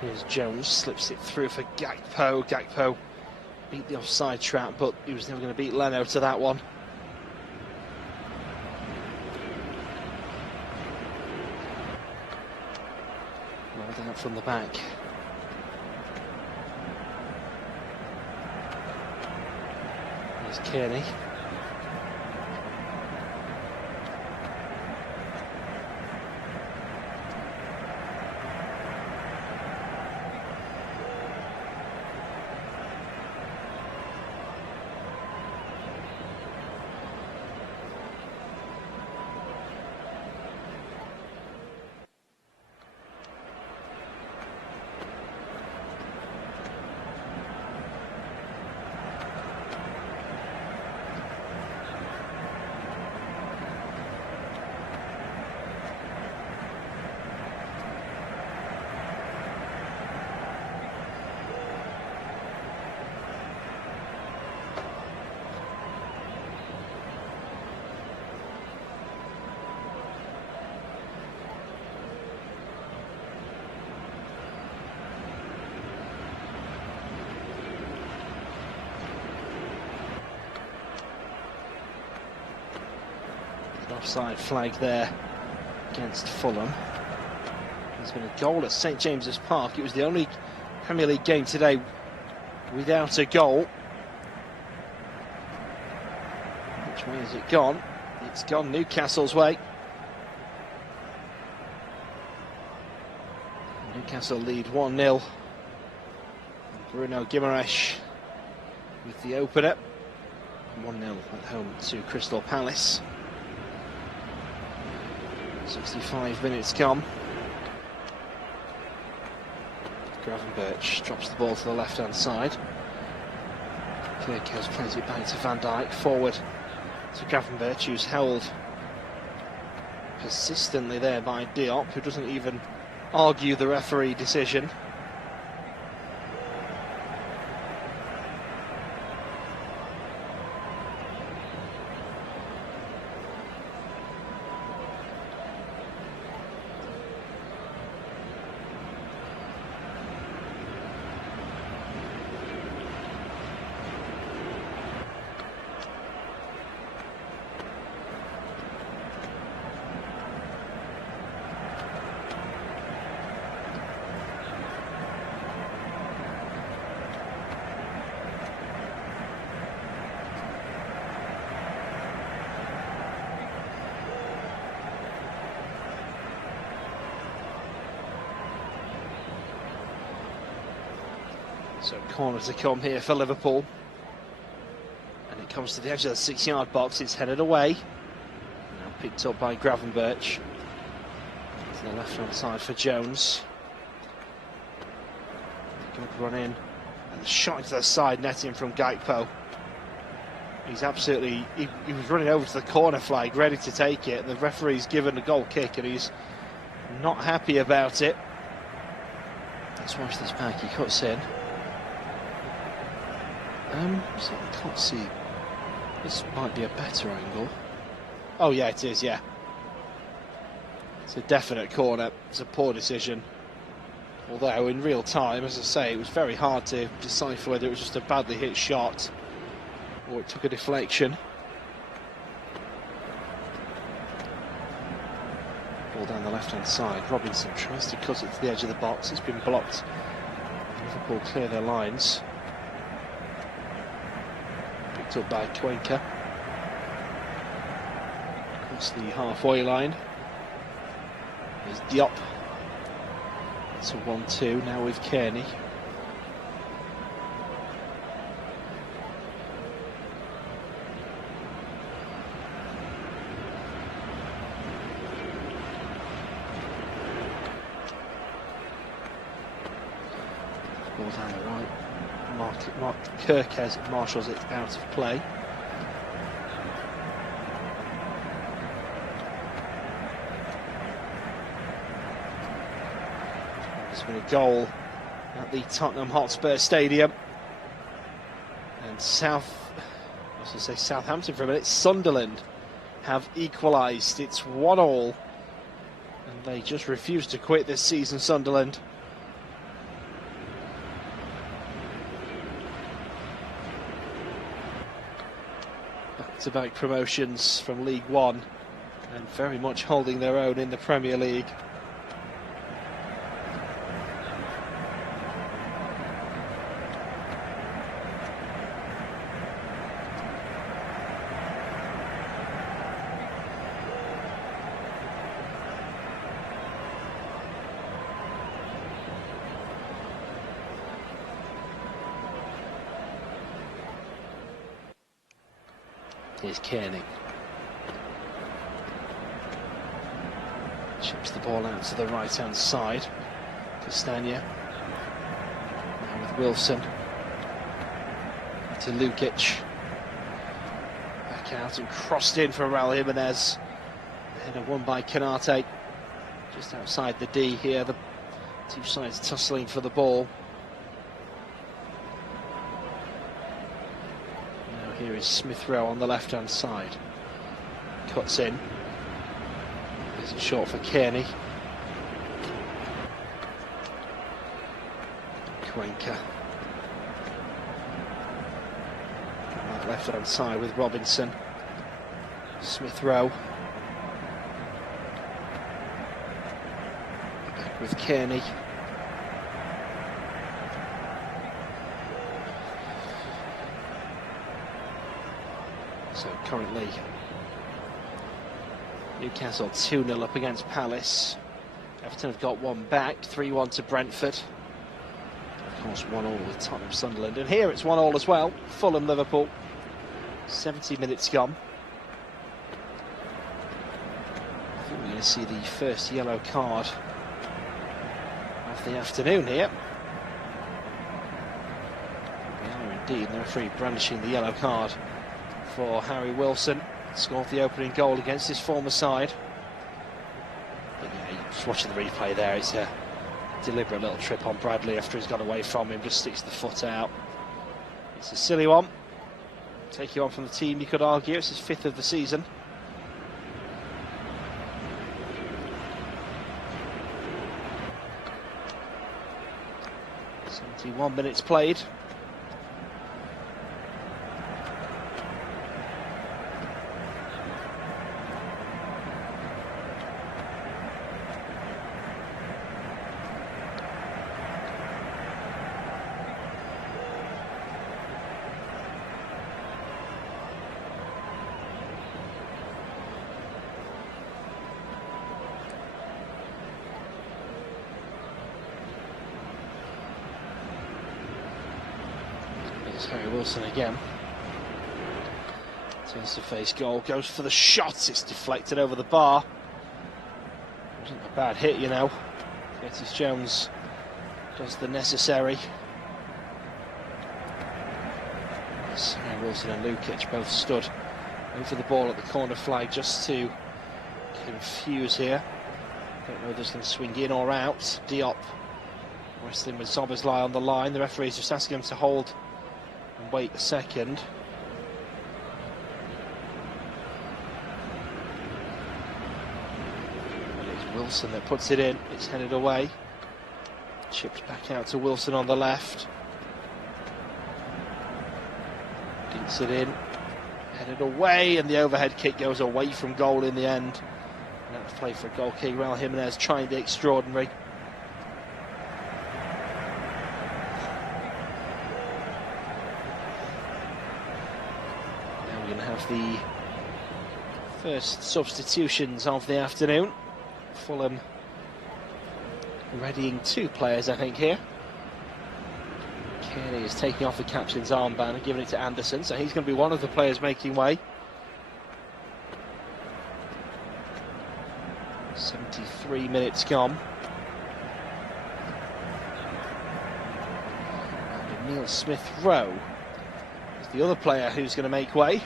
Here's Jones, slips it through for Gakpo. Gakpo beat the offside trap, but he was never going to beat Leno to that one. Well out from the back. Here's Kearney. Offside flag there against Fulham. There's been a goal at St James's Park. It was the only Premier League game today without a goal. Which way has it gone? It's gone Newcastle's way. Newcastle lead 1-0. Bruno Guimaraes with the opener. 1-0 at home to Crystal Palace. 65 minutes gone. Gravenberch drops the ball to the left-hand side. Kirkes plays it back to Van Dijk. Forward to Gravenberch, who's held persistently there by Diop, who doesn't even argue the referee decision. So corner to come here for Liverpool. And it comes to the edge of the 6-yard box. It's headed away. Now picked up by Gravenberch. To the left-hand side for Jones. Good run in. And the shot into the side netting from Gakpo. He's absolutely... He was running over to the corner flag, ready to take it. The referee's given a goal kick and he's not happy about it. Let's watch this back. He cuts in. So I can't see. This might be a better angle. Oh yeah, it is, yeah. It's a definite corner. It's a poor decision. Although in real time, as I say, it was very hard to decipher whether it was just a badly hit shot or it took a deflection. Ball down the left-hand side. Robinson tries to cut it to the edge of the box. It's been blocked. Liverpool clear their lines. Picked up by Cuenca. Across the halfway line. There's Diop. It's a 1-2 now with Kearney. Ball down the right. Mark Kirkes marshals it out of play. There's been a goal at the Tottenham Hotspur Stadium, and Southampton for a minute. Sunderland have equalised. It's 1-1, and they just refuse to quit this season, Sunderland. Back-to-back promotions from League One, and very much holding their own in the Premier League. Here's Kearney. Chips the ball out to the right-hand side. Castagna. Now with Wilson. To Lukic. Back out and crossed in for Raul Jimenez. Header won by Canate. Just outside the D here. The two sides tussling for the ball. Here is Smith Rowe on the left-hand side. Cuts in. Is it short for Kearney? Cuenca. On that left-hand side with Robinson. Smith Rowe. with Kearney. So currently Newcastle 2-0 up against Palace. Everton have got one back, 3-1 to Brentford. Of course, 1-1 with Tottenham Sunderland. And here it's 1-1 as well. Fulham Liverpool. 70 minutes gone. I think we're going to see the first yellow card of the afternoon here. We are indeed, the referee brandishing the yellow card for Harry Wilson. Scored the opening goal against his former side. But yeah, just watching the replay there, it's a deliberate little trip on Bradley after he's got away from him, just sticks the foot out. It's a silly one. Take you on from the team, you could argue. It's his 5th of the season. .71 minutes played. Harry Wilson again. Turns to face goal, goes for the shot, it's deflected over the bar. Wasn't a bad hit, you know. Curtis Jones does the necessary. Yes, Harry Wilson and Lukic both stood over the ball at the corner flag just to confuse here. Don't know if there's going to swing in or out. Diop wrestling with Szoboszlai on the line. The referee's just asking him to hold and wait a second. And it's Wilson that puts it in. It's headed away. Chipped back out to Wilson on the left. Dinks it in. Headed away, and the overhead kick goes away from goal in the end. And that's play for a goal kick. Raul Jimenez trying the extraordinary. The first substitutions of the afternoon. Fulham readying 2 players, I think, here. Kearney is taking off the captain's armband and giving it to Anderson, so he's going to be one of the players making way. 73 minutes gone. And Neil Smith-Rowe is the other player who's going to make way.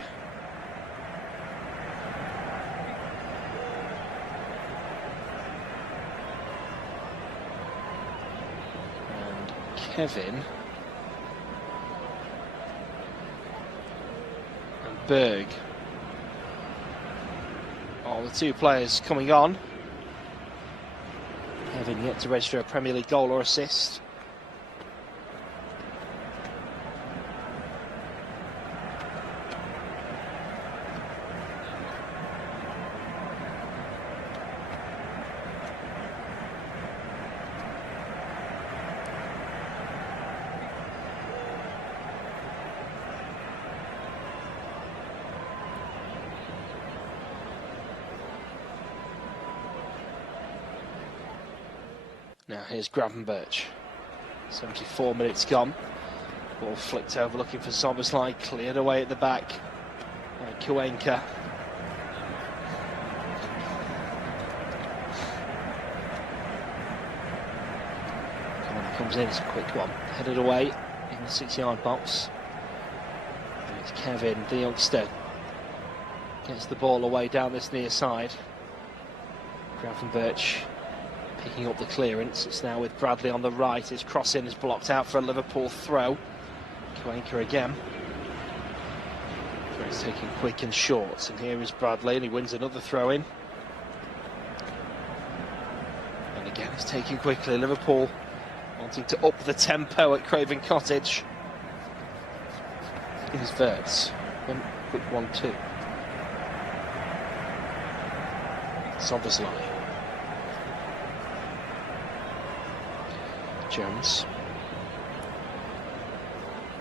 Kevin and Berg are the 2 players coming on. Kevin yet to register a Premier League goal or assist. Now here's Gravenberch. 74 minutes gone. Ball flicked over looking for Szoboszlai, cleared away at the back by Kuenka. Comes in, it's a quick one. Headed away in the 6-yard box. And it's Kevin, the youngster. Gets the ball away down this near side. Gravenberch picking up the clearance. It's now with Bradley on the right. His cross-in is blocked out for a Liverpool throw. Kuenka again. He's taking quick and short. And here is Bradley, and he wins another throw-in. And again, he's taking quickly. Liverpool wanting to up the tempo at Craven Cottage. Here's Verts. One quick 1-2. Szoboszlai. Jones.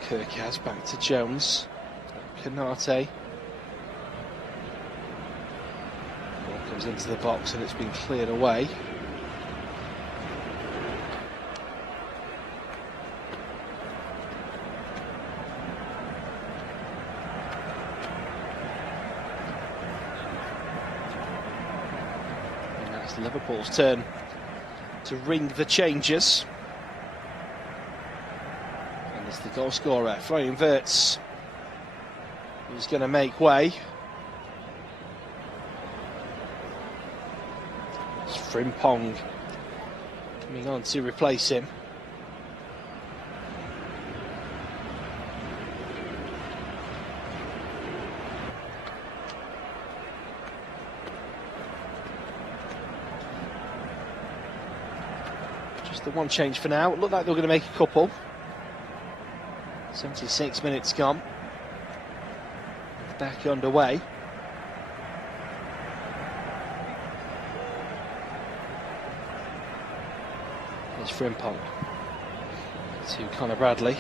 Kirkaz back to Jones. Canate. Ball comes into the box and it's been cleared away. And that's Liverpool's turn to ring the changes. And it's the goal scorer, Florian Wirtz, who's going to make way. It's Frimpong coming on to replace him. Just the one change for now. It looked like they were going to make a couple. 76 minutes gone. Back underway. There's Frimpong to Connor Bradley.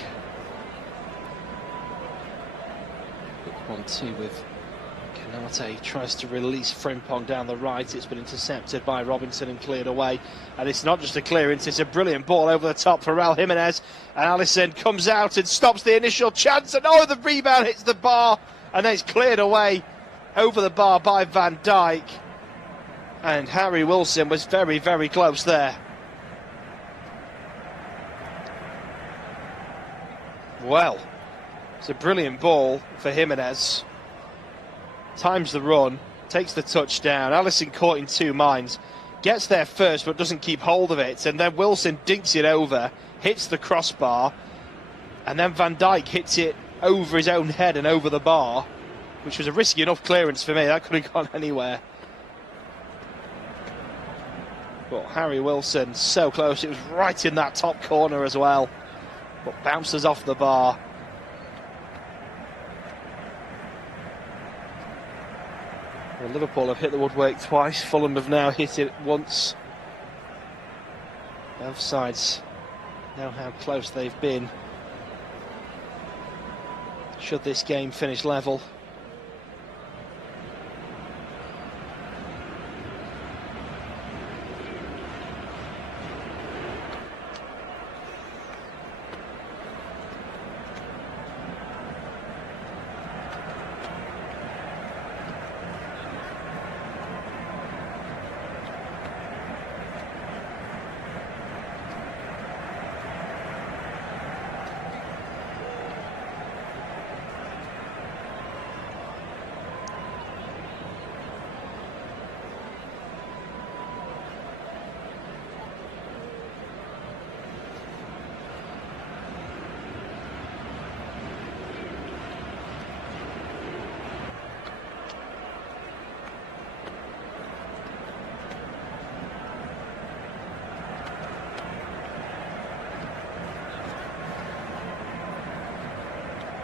Quick 1-2 with Canate. Tries to release Frimpong down the right. It's been intercepted by Robinson and cleared away. And it's not just a clearance, it's a brilliant ball over the top for Raul Jimenez. And Alisson comes out and stops the initial chance. And oh, the rebound hits the bar. And then it's cleared away over the bar by Van Dijk. And Harry Wilson was very, very close there. Well, it's a brilliant ball for Jimenez. Times the run, takes the touchdown. Alisson caught in two minds. Gets there first but doesn't keep hold of it. And then Wilson dinks it over, hits the crossbar. And then Van Dijk hits it over his own head and over the bar, which was a risky enough clearance for me. That could have gone anywhere. But Harry Wilson, so close. It was right in that top corner as well. But bounces off the bar. Well, Liverpool have hit the woodwork twice. Fulham have now hit it once. Both sides know how close they've been. Should this game finish level.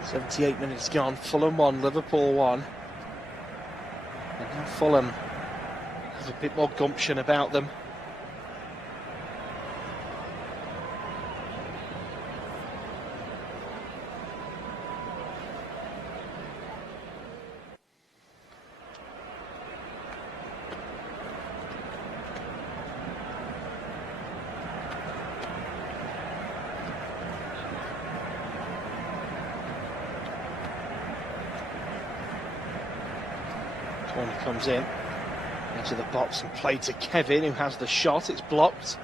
.78 minutes gone. Fulham 1, Liverpool 1. And now Fulham has a bit more gumption about them. Corner comes in, into the box and played to Kevin, who has the shot. It's blocked.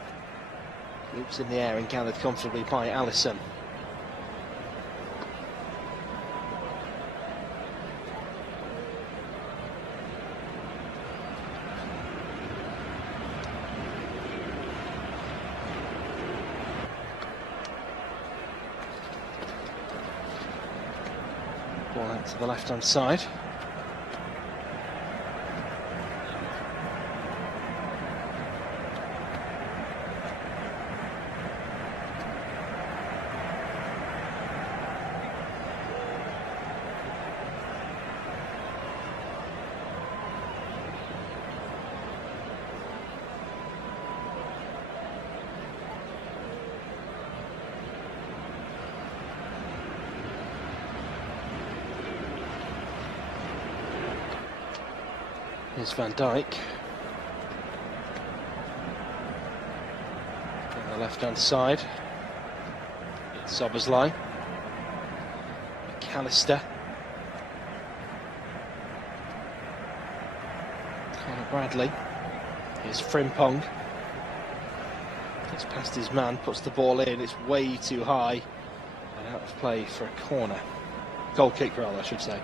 Loops in the air and gathered comfortably by Alisson. Ball out to the left-hand side. Here's Van Dijk. On the left-hand side. It's Szoboszlai. McAllister. Conor Bradley. Here's Frimpong. Gets past his man, puts the ball in. It's way too high. And out of play for a corner. Goal kick, rather, I should say.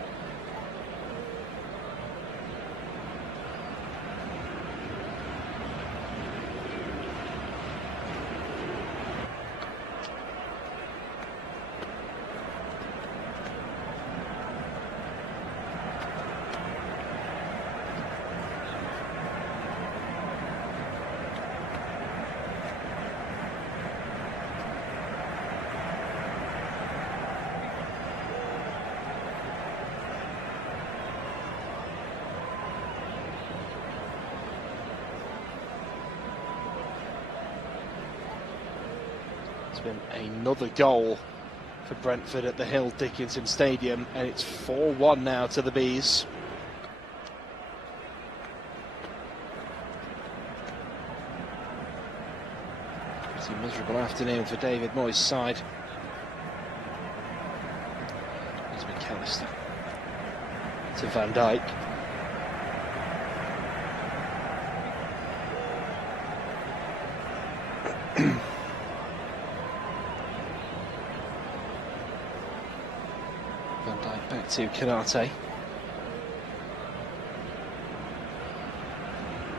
It's been another goal for Brentford at the Hill Dickinson Stadium, and it's 4-1 now to the Bees. Pretty miserable afternoon for David Moyes' side. Here's McAllister to Van Dijk. Van Dijk back to Konate.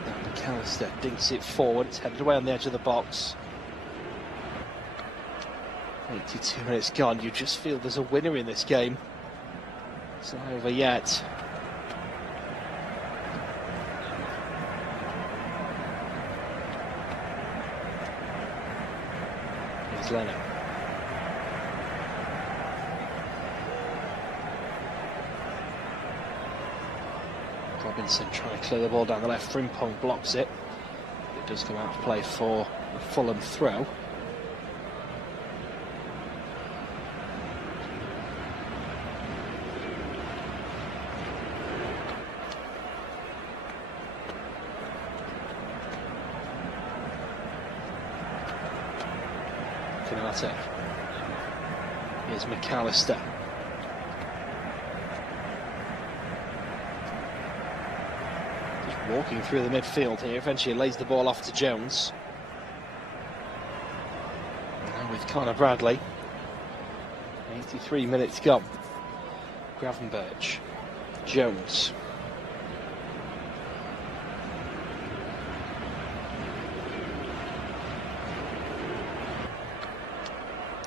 Now McAllister dinks it forward, it's headed away on the edge of the box. 82 minutes gone, you just feel there's a winner in this game. It's not over yet. Here's Leno. Robinson trying to clear the ball down the left. Frimpong blocks it. It does come out of play for the Fulham throw. Konate. Here's McAllister. Walking through the midfield here, eventually lays the ball off to Jones. Now with Conor Bradley. 83 minutes gone. Gravenberch. Jones.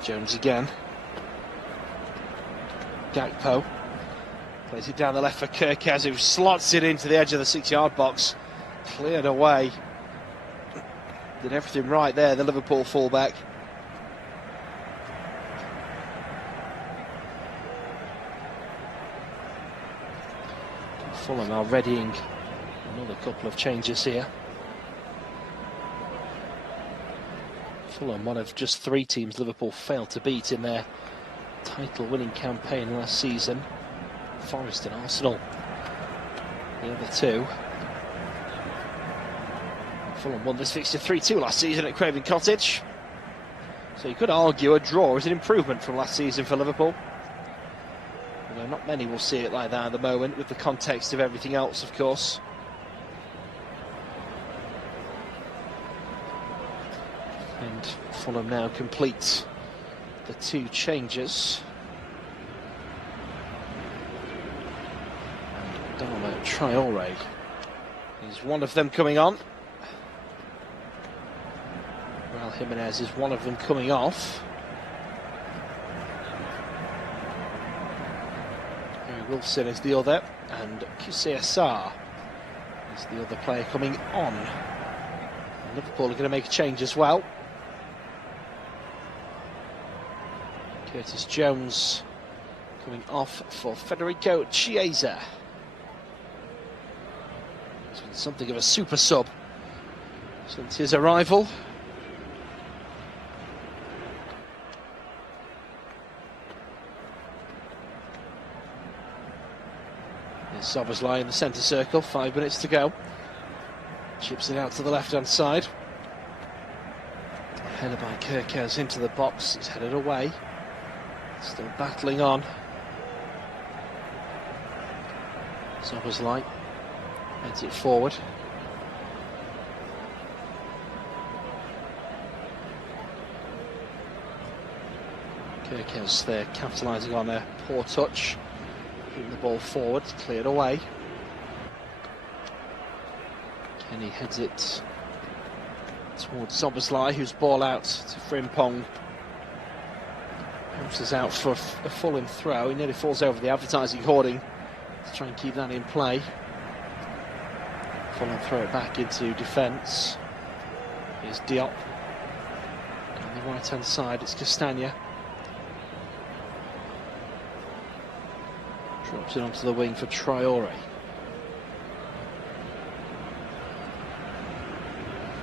Jones again. Gakpo. Plays it down the left for Kirkaz, who slots it into the edge of the 6-yard box. Cleared away. Did everything right there, the Liverpool fullback. Fulham are readying another couple of changes here. Fulham, one of just 3 teams Liverpool failed to beat in their title-winning campaign last season. Forest and Arsenal, the other 2. Fulham won this fixture 3-2 last season at Craven Cottage. So you could argue a draw is an improvement from last season for Liverpool. Although not many will see it like that at the moment, with the context of everything else, of course. And Fulham now complete the 2 changes. Traore is one of them coming on. Raul Jimenez is one of them coming off. Harry Wilson is the other, and Kusea Sarr is the other player coming on. And Liverpool are going to make a change as well. Curtis Jones coming off for Federico Chiesa. He's been something of a super sub since his arrival. There's Szoboszlai in the centre circle, 5 minutes to go. Chips it out to the left-hand side. Headed by Kerkez into the box, it's headed away. Still battling on. Szoboszlai heads it forward. Kerkez there capitalising on a poor touch. Putting the ball forward, cleared away. Kenny heads it towards Szoboszlai, who's ball out to Frimpong. Hamsters out for a Fulham throw. He nearly falls over the advertising hoarding to try and keep that in play. Fulham throw it back into defence. Here's Diop. On the right hand side, it's Castagna. Drops it onto the wing for Traore.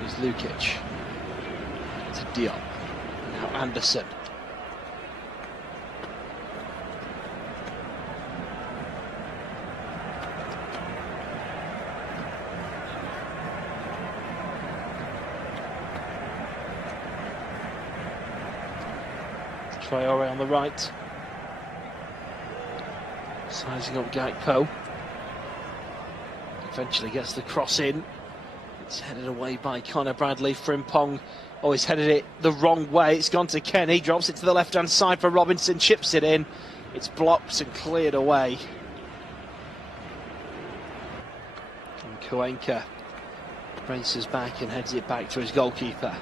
Here's Lukic. To Diop. Now Anderson. Traore on the right. Sizing up Gakpo. Eventually gets the cross in. It's headed away by Connor Bradley. Frimpong, oh, he's headed it the wrong way. It's gone to Kenny. Drops it to the left-hand side for Robinson. Chips it in. It's blocked and cleared away. And Cuenca races back and heads it back to his goalkeeper.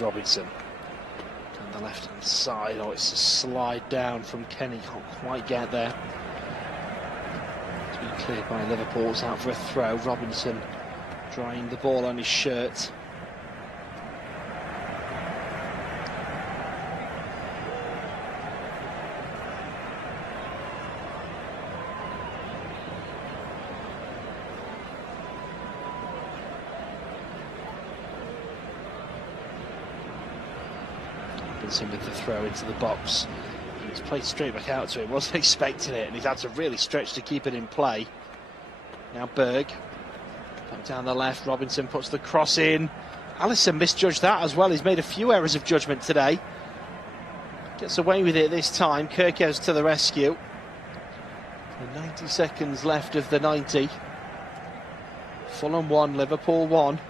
Robinson on the left hand side. Oh, it's a slide down from Kenny, can't quite get there. It's been cleared by Liverpool. It's out for a throw. Robinson drying the ball on his shirt. With the throw into the box. It's played straight back out to him, wasn't expecting it, and he's had to really stretch to keep it in play. Now Berg, back down the left, Robinson puts the cross in. Alisson misjudged that as well, he's made a few errors of judgment today. Gets away with it this time, Kerkez to the rescue. And 90 seconds left of the 90. Fulham 1, Liverpool 1.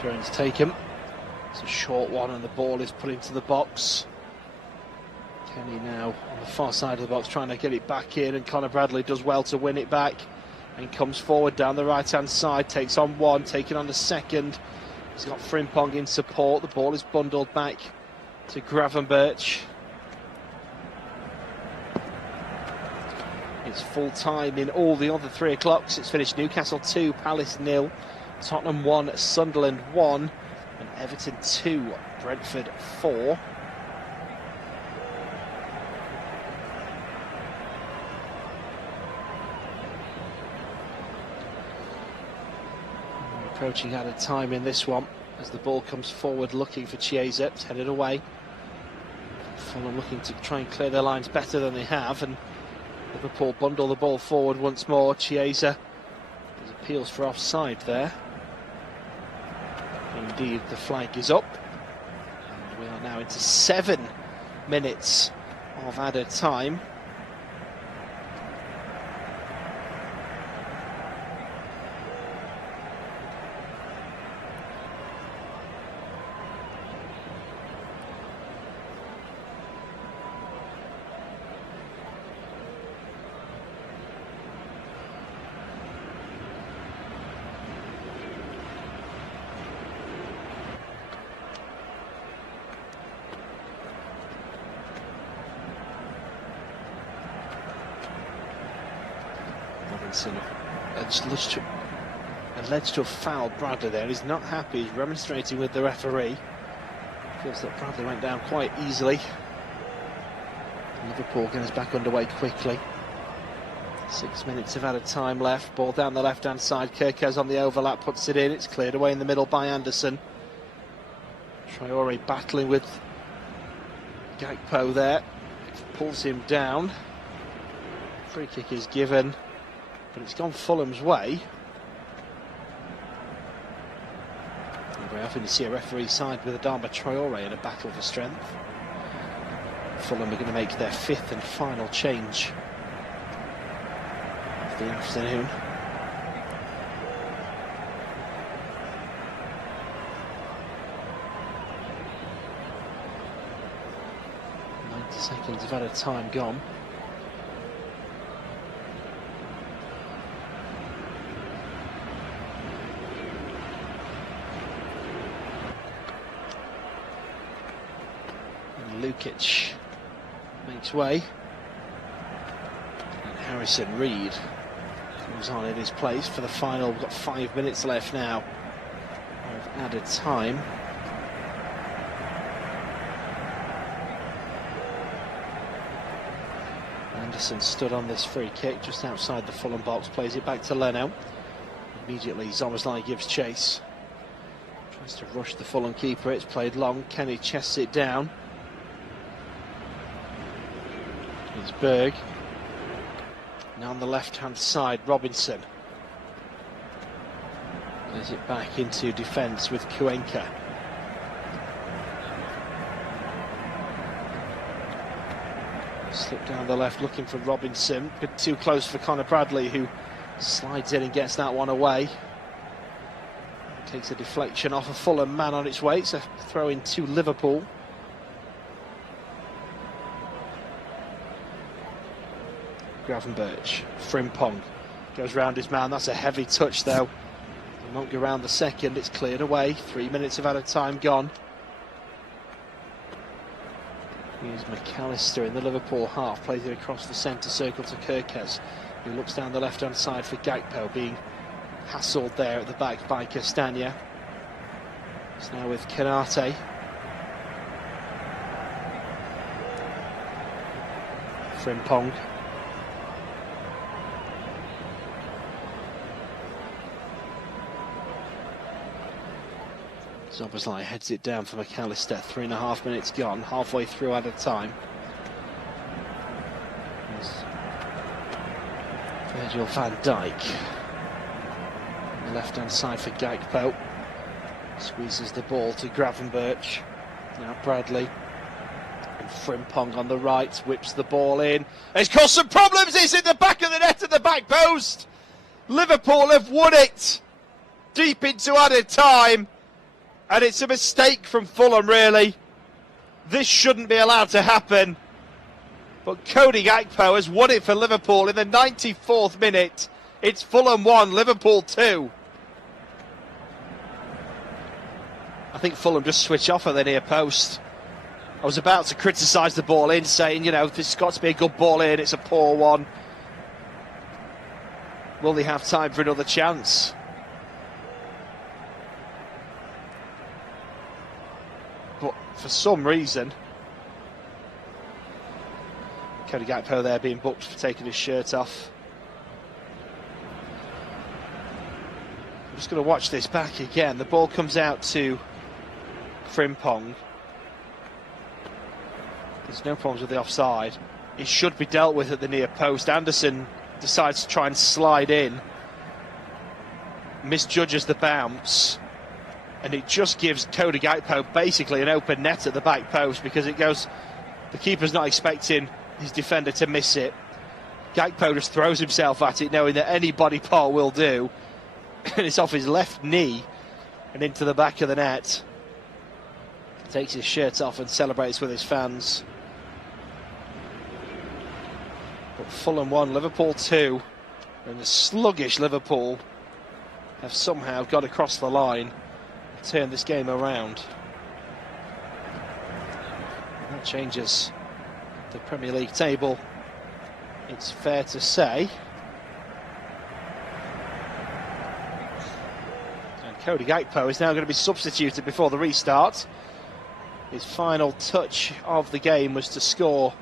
Thrown's taken. It's a short one and the ball is put into the box. Kenny now on the far side of the box trying to get it back in, and Connor Bradley does well to win it back and comes forward down the right hand side, takes on one, taking on the second. He's got Frimpong in support. The ball is bundled back to Gravenberch. It's full time in all the other 3 o'clocks. It's finished Newcastle 2, Palace 0. Tottenham 1, Sunderland 1, and Everton 2, Brentford 4. We're approaching out of time in this one as the ball comes forward looking for Chiesa. It's headed away. Fulham looking to try and clear their lines better than they have, and Liverpool bundle the ball forward once more. Chiesa, there's appeals for offside there. Indeed, the flag is up, and we are now into 7 minutes of added time. Alleged to have fouled Bradley there. He's not happy, he's remonstrating with the referee. Feels that Bradley went down quite easily. Liverpool getting us back underway quickly. 6 minutes of added time left. Ball down the left hand side. Kirkez on the overlap, puts it in. It's cleared away in the middle by Anderson. Traore battling with Gakpo there. Pulls him down. Free kick is given, but it's gone Fulham's way. And very often you see a referee side with Adama Traore in a battle for strength. Fulham are going to make their 5th and final change of the afternoon. Seconds of added time gone. And Lukic makes way. And Harrison Reed comes on in his place for the final. We've got 5 minutes left now of added time. Anderson stood on this free kick just outside the Fulham box, plays it back to Leno. Immediately Szoboszlai gives chase. Tries to rush the Fulham keeper, it's played long. Kenny chests it down. It's Berg. Now on the left hand side, Robinson. Plays it back into defence with Cuenca. Slip down the left looking for Robinson, a bit too close for Connor Bradley, who slides in and gets that one away. Takes a deflection off a Fulham man on its way. It's a throw in to Liverpool. Gravenberch, Frimpong goes round his man. That's a heavy touch though. It won't go round the second. It's cleared away. 3 minutes of added time gone. Here's McAllister in the Liverpool half, plays it across the centre circle to Kirkez, who looks down the left hand side for Gakpo, being hassled there at the back by Castagna. It's now with Kanate. Frimpong. Szoboszlai heads it down for McAllister. 3.5 minutes gone, halfway through added time. There's Virgil van Dijk. On the left hand side for Gakpo. Squeezes the ball to Gravenberch. Now Bradley. And Frimpong on the right, whips the ball in. It's caused some problems, it's in the back of the net at the back post. Liverpool have won it deep into added time. And it's a mistake from Fulham, really. This shouldn't be allowed to happen. But Cody Gakpo has won it for Liverpool in the 94th minute. It's Fulham 1, Liverpool 2. I think Fulham just switch off at the near post. I was about to criticise the ball in, saying, you know, this has got to be a good ball in, it's a poor one. Will they have time for another chance? But for some reason, Cody Gakpo there being booked for taking his shirt off. I'm just going to watch this back again. The ball comes out to Frimpong. There's no problems with the offside. It should be dealt with at the near post. Anderson decides to try and slide in, misjudges the bounce, and it just gives Cody Gakpo basically an open net at the back post, because it goes The keeper's not expecting his defender to miss it. Gakpo just throws himself at it, knowing that any body part will do. And it's off his left knee and into the back of the net. Takes his shirt off and celebrates with his fans. But Fulham 1, Liverpool 2. And the sluggish Liverpool have somehow got across the line and turned this game around. And that changes the Premier League table, it's fair to say. And Cody Gakpo is now going to be substituted before the restart. His final touch of the game was to score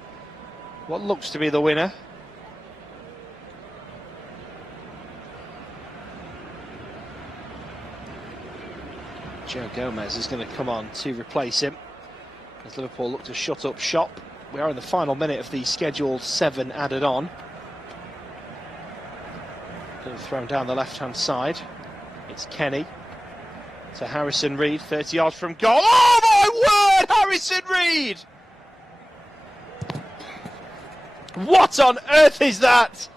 what looks to be the winner. Joe Gomez is going to come on to replace him as Liverpool look to shut up shop. We are in the final minute of the scheduled 7 added on. Thrown down the left-hand side. It's Kenny to Harrison Reed, 30 yards from goal. Oh my word, Harrison Reed! What on earth is that?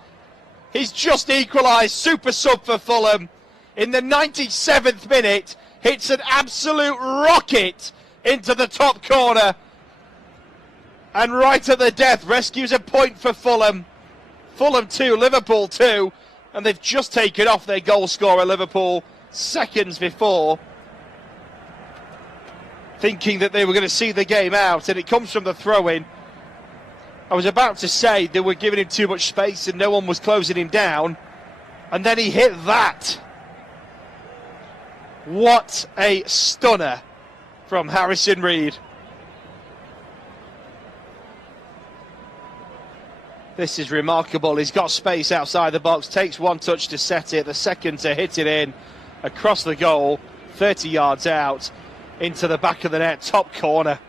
He's just equalised, super sub for Fulham in the 97th minute. Hits an absolute rocket into the top corner. And right at the death, rescues a point for Fulham. Fulham 2, Liverpool 2. And they've just taken off their goal scorer, Liverpool, seconds before, thinking that they were going to see the game out. And it comes from the throw-in. I was about to say they were giving him too much space and no one was closing him down. And then he hit that. What a stunner from Harrison Reed. This is remarkable. He's got space outside the box, takes one touch to set it, the second to hit it in across the goal, 30 yards out, into the back of the net, top corner.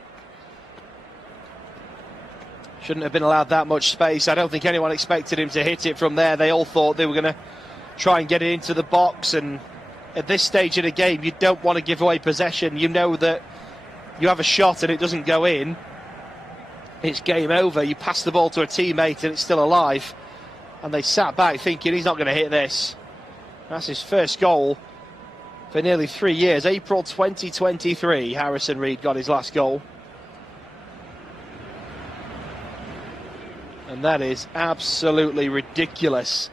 Shouldn't have been allowed that much space. I don't think anyone expected him to hit it from there. They all thought they were going to try and get it into the box, and at this stage of the game, you don't want to give away possession. You know that you have a shot and it doesn't go in, it's game over. You pass the ball to a teammate and it's still alive. And they sat back thinking he's not going to hit this. That's his first goal for nearly 3 years. April 2023, Harrison Reed got his last goal. And that is absolutely ridiculous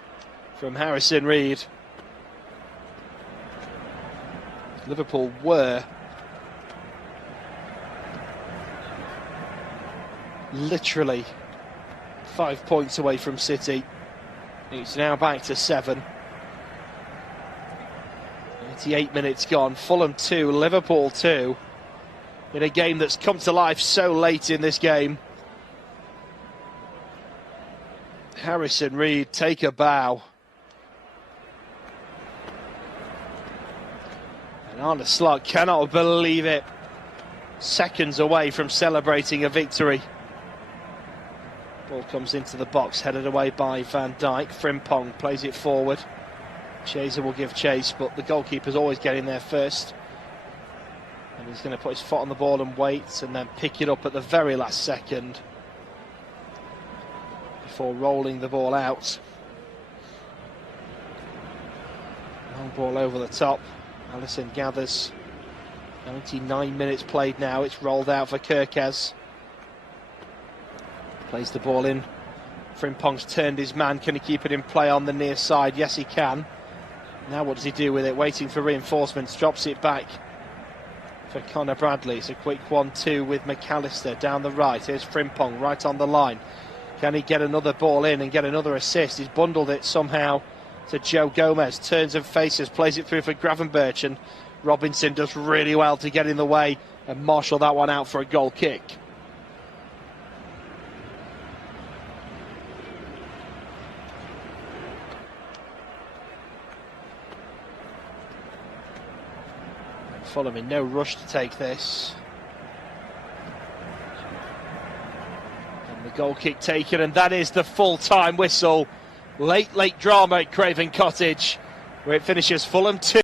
from Harrison Reed. Liverpool were literally 5 points away from City. It's now back to 7. 88 minutes gone. Fulham 2, Liverpool 2. In a game that's come to life so late in this game. Harrison Reed, take a bow. And Arne Slot cannot believe it. Seconds away from celebrating a victory. Ball comes into the box, headed away by Van Dijk. Frimpong plays it forward. Chaser will give chase, but the goalkeeper's always getting there first. And he's going to put his foot on the ball and wait, and then pick it up at the very last second before rolling the ball out. Long ball over the top. Alisson gathers. 99 minutes played now. It's rolled out for Kerkez. Plays the ball in. Frimpong's turned his man. Can he keep it in play on the near side? Yes, he can. Now what does he do with it? Waiting for reinforcements. Drops it back for Connor Bradley. It's a quick 1-2 with McAllister down the right. Here's Frimpong right on the line. Can he get another ball in and get another assist? He's bundled it somehow to Joe Gomez. Turns and faces. Plays it through for Gravenberch. And Robinson does really well to get in the way and marshal that one out for a goal kick. Fulham in no rush to take this. And the goal kick taken, and that is the full-time whistle. Late drama at Craven Cottage, where it finishes Fulham 2.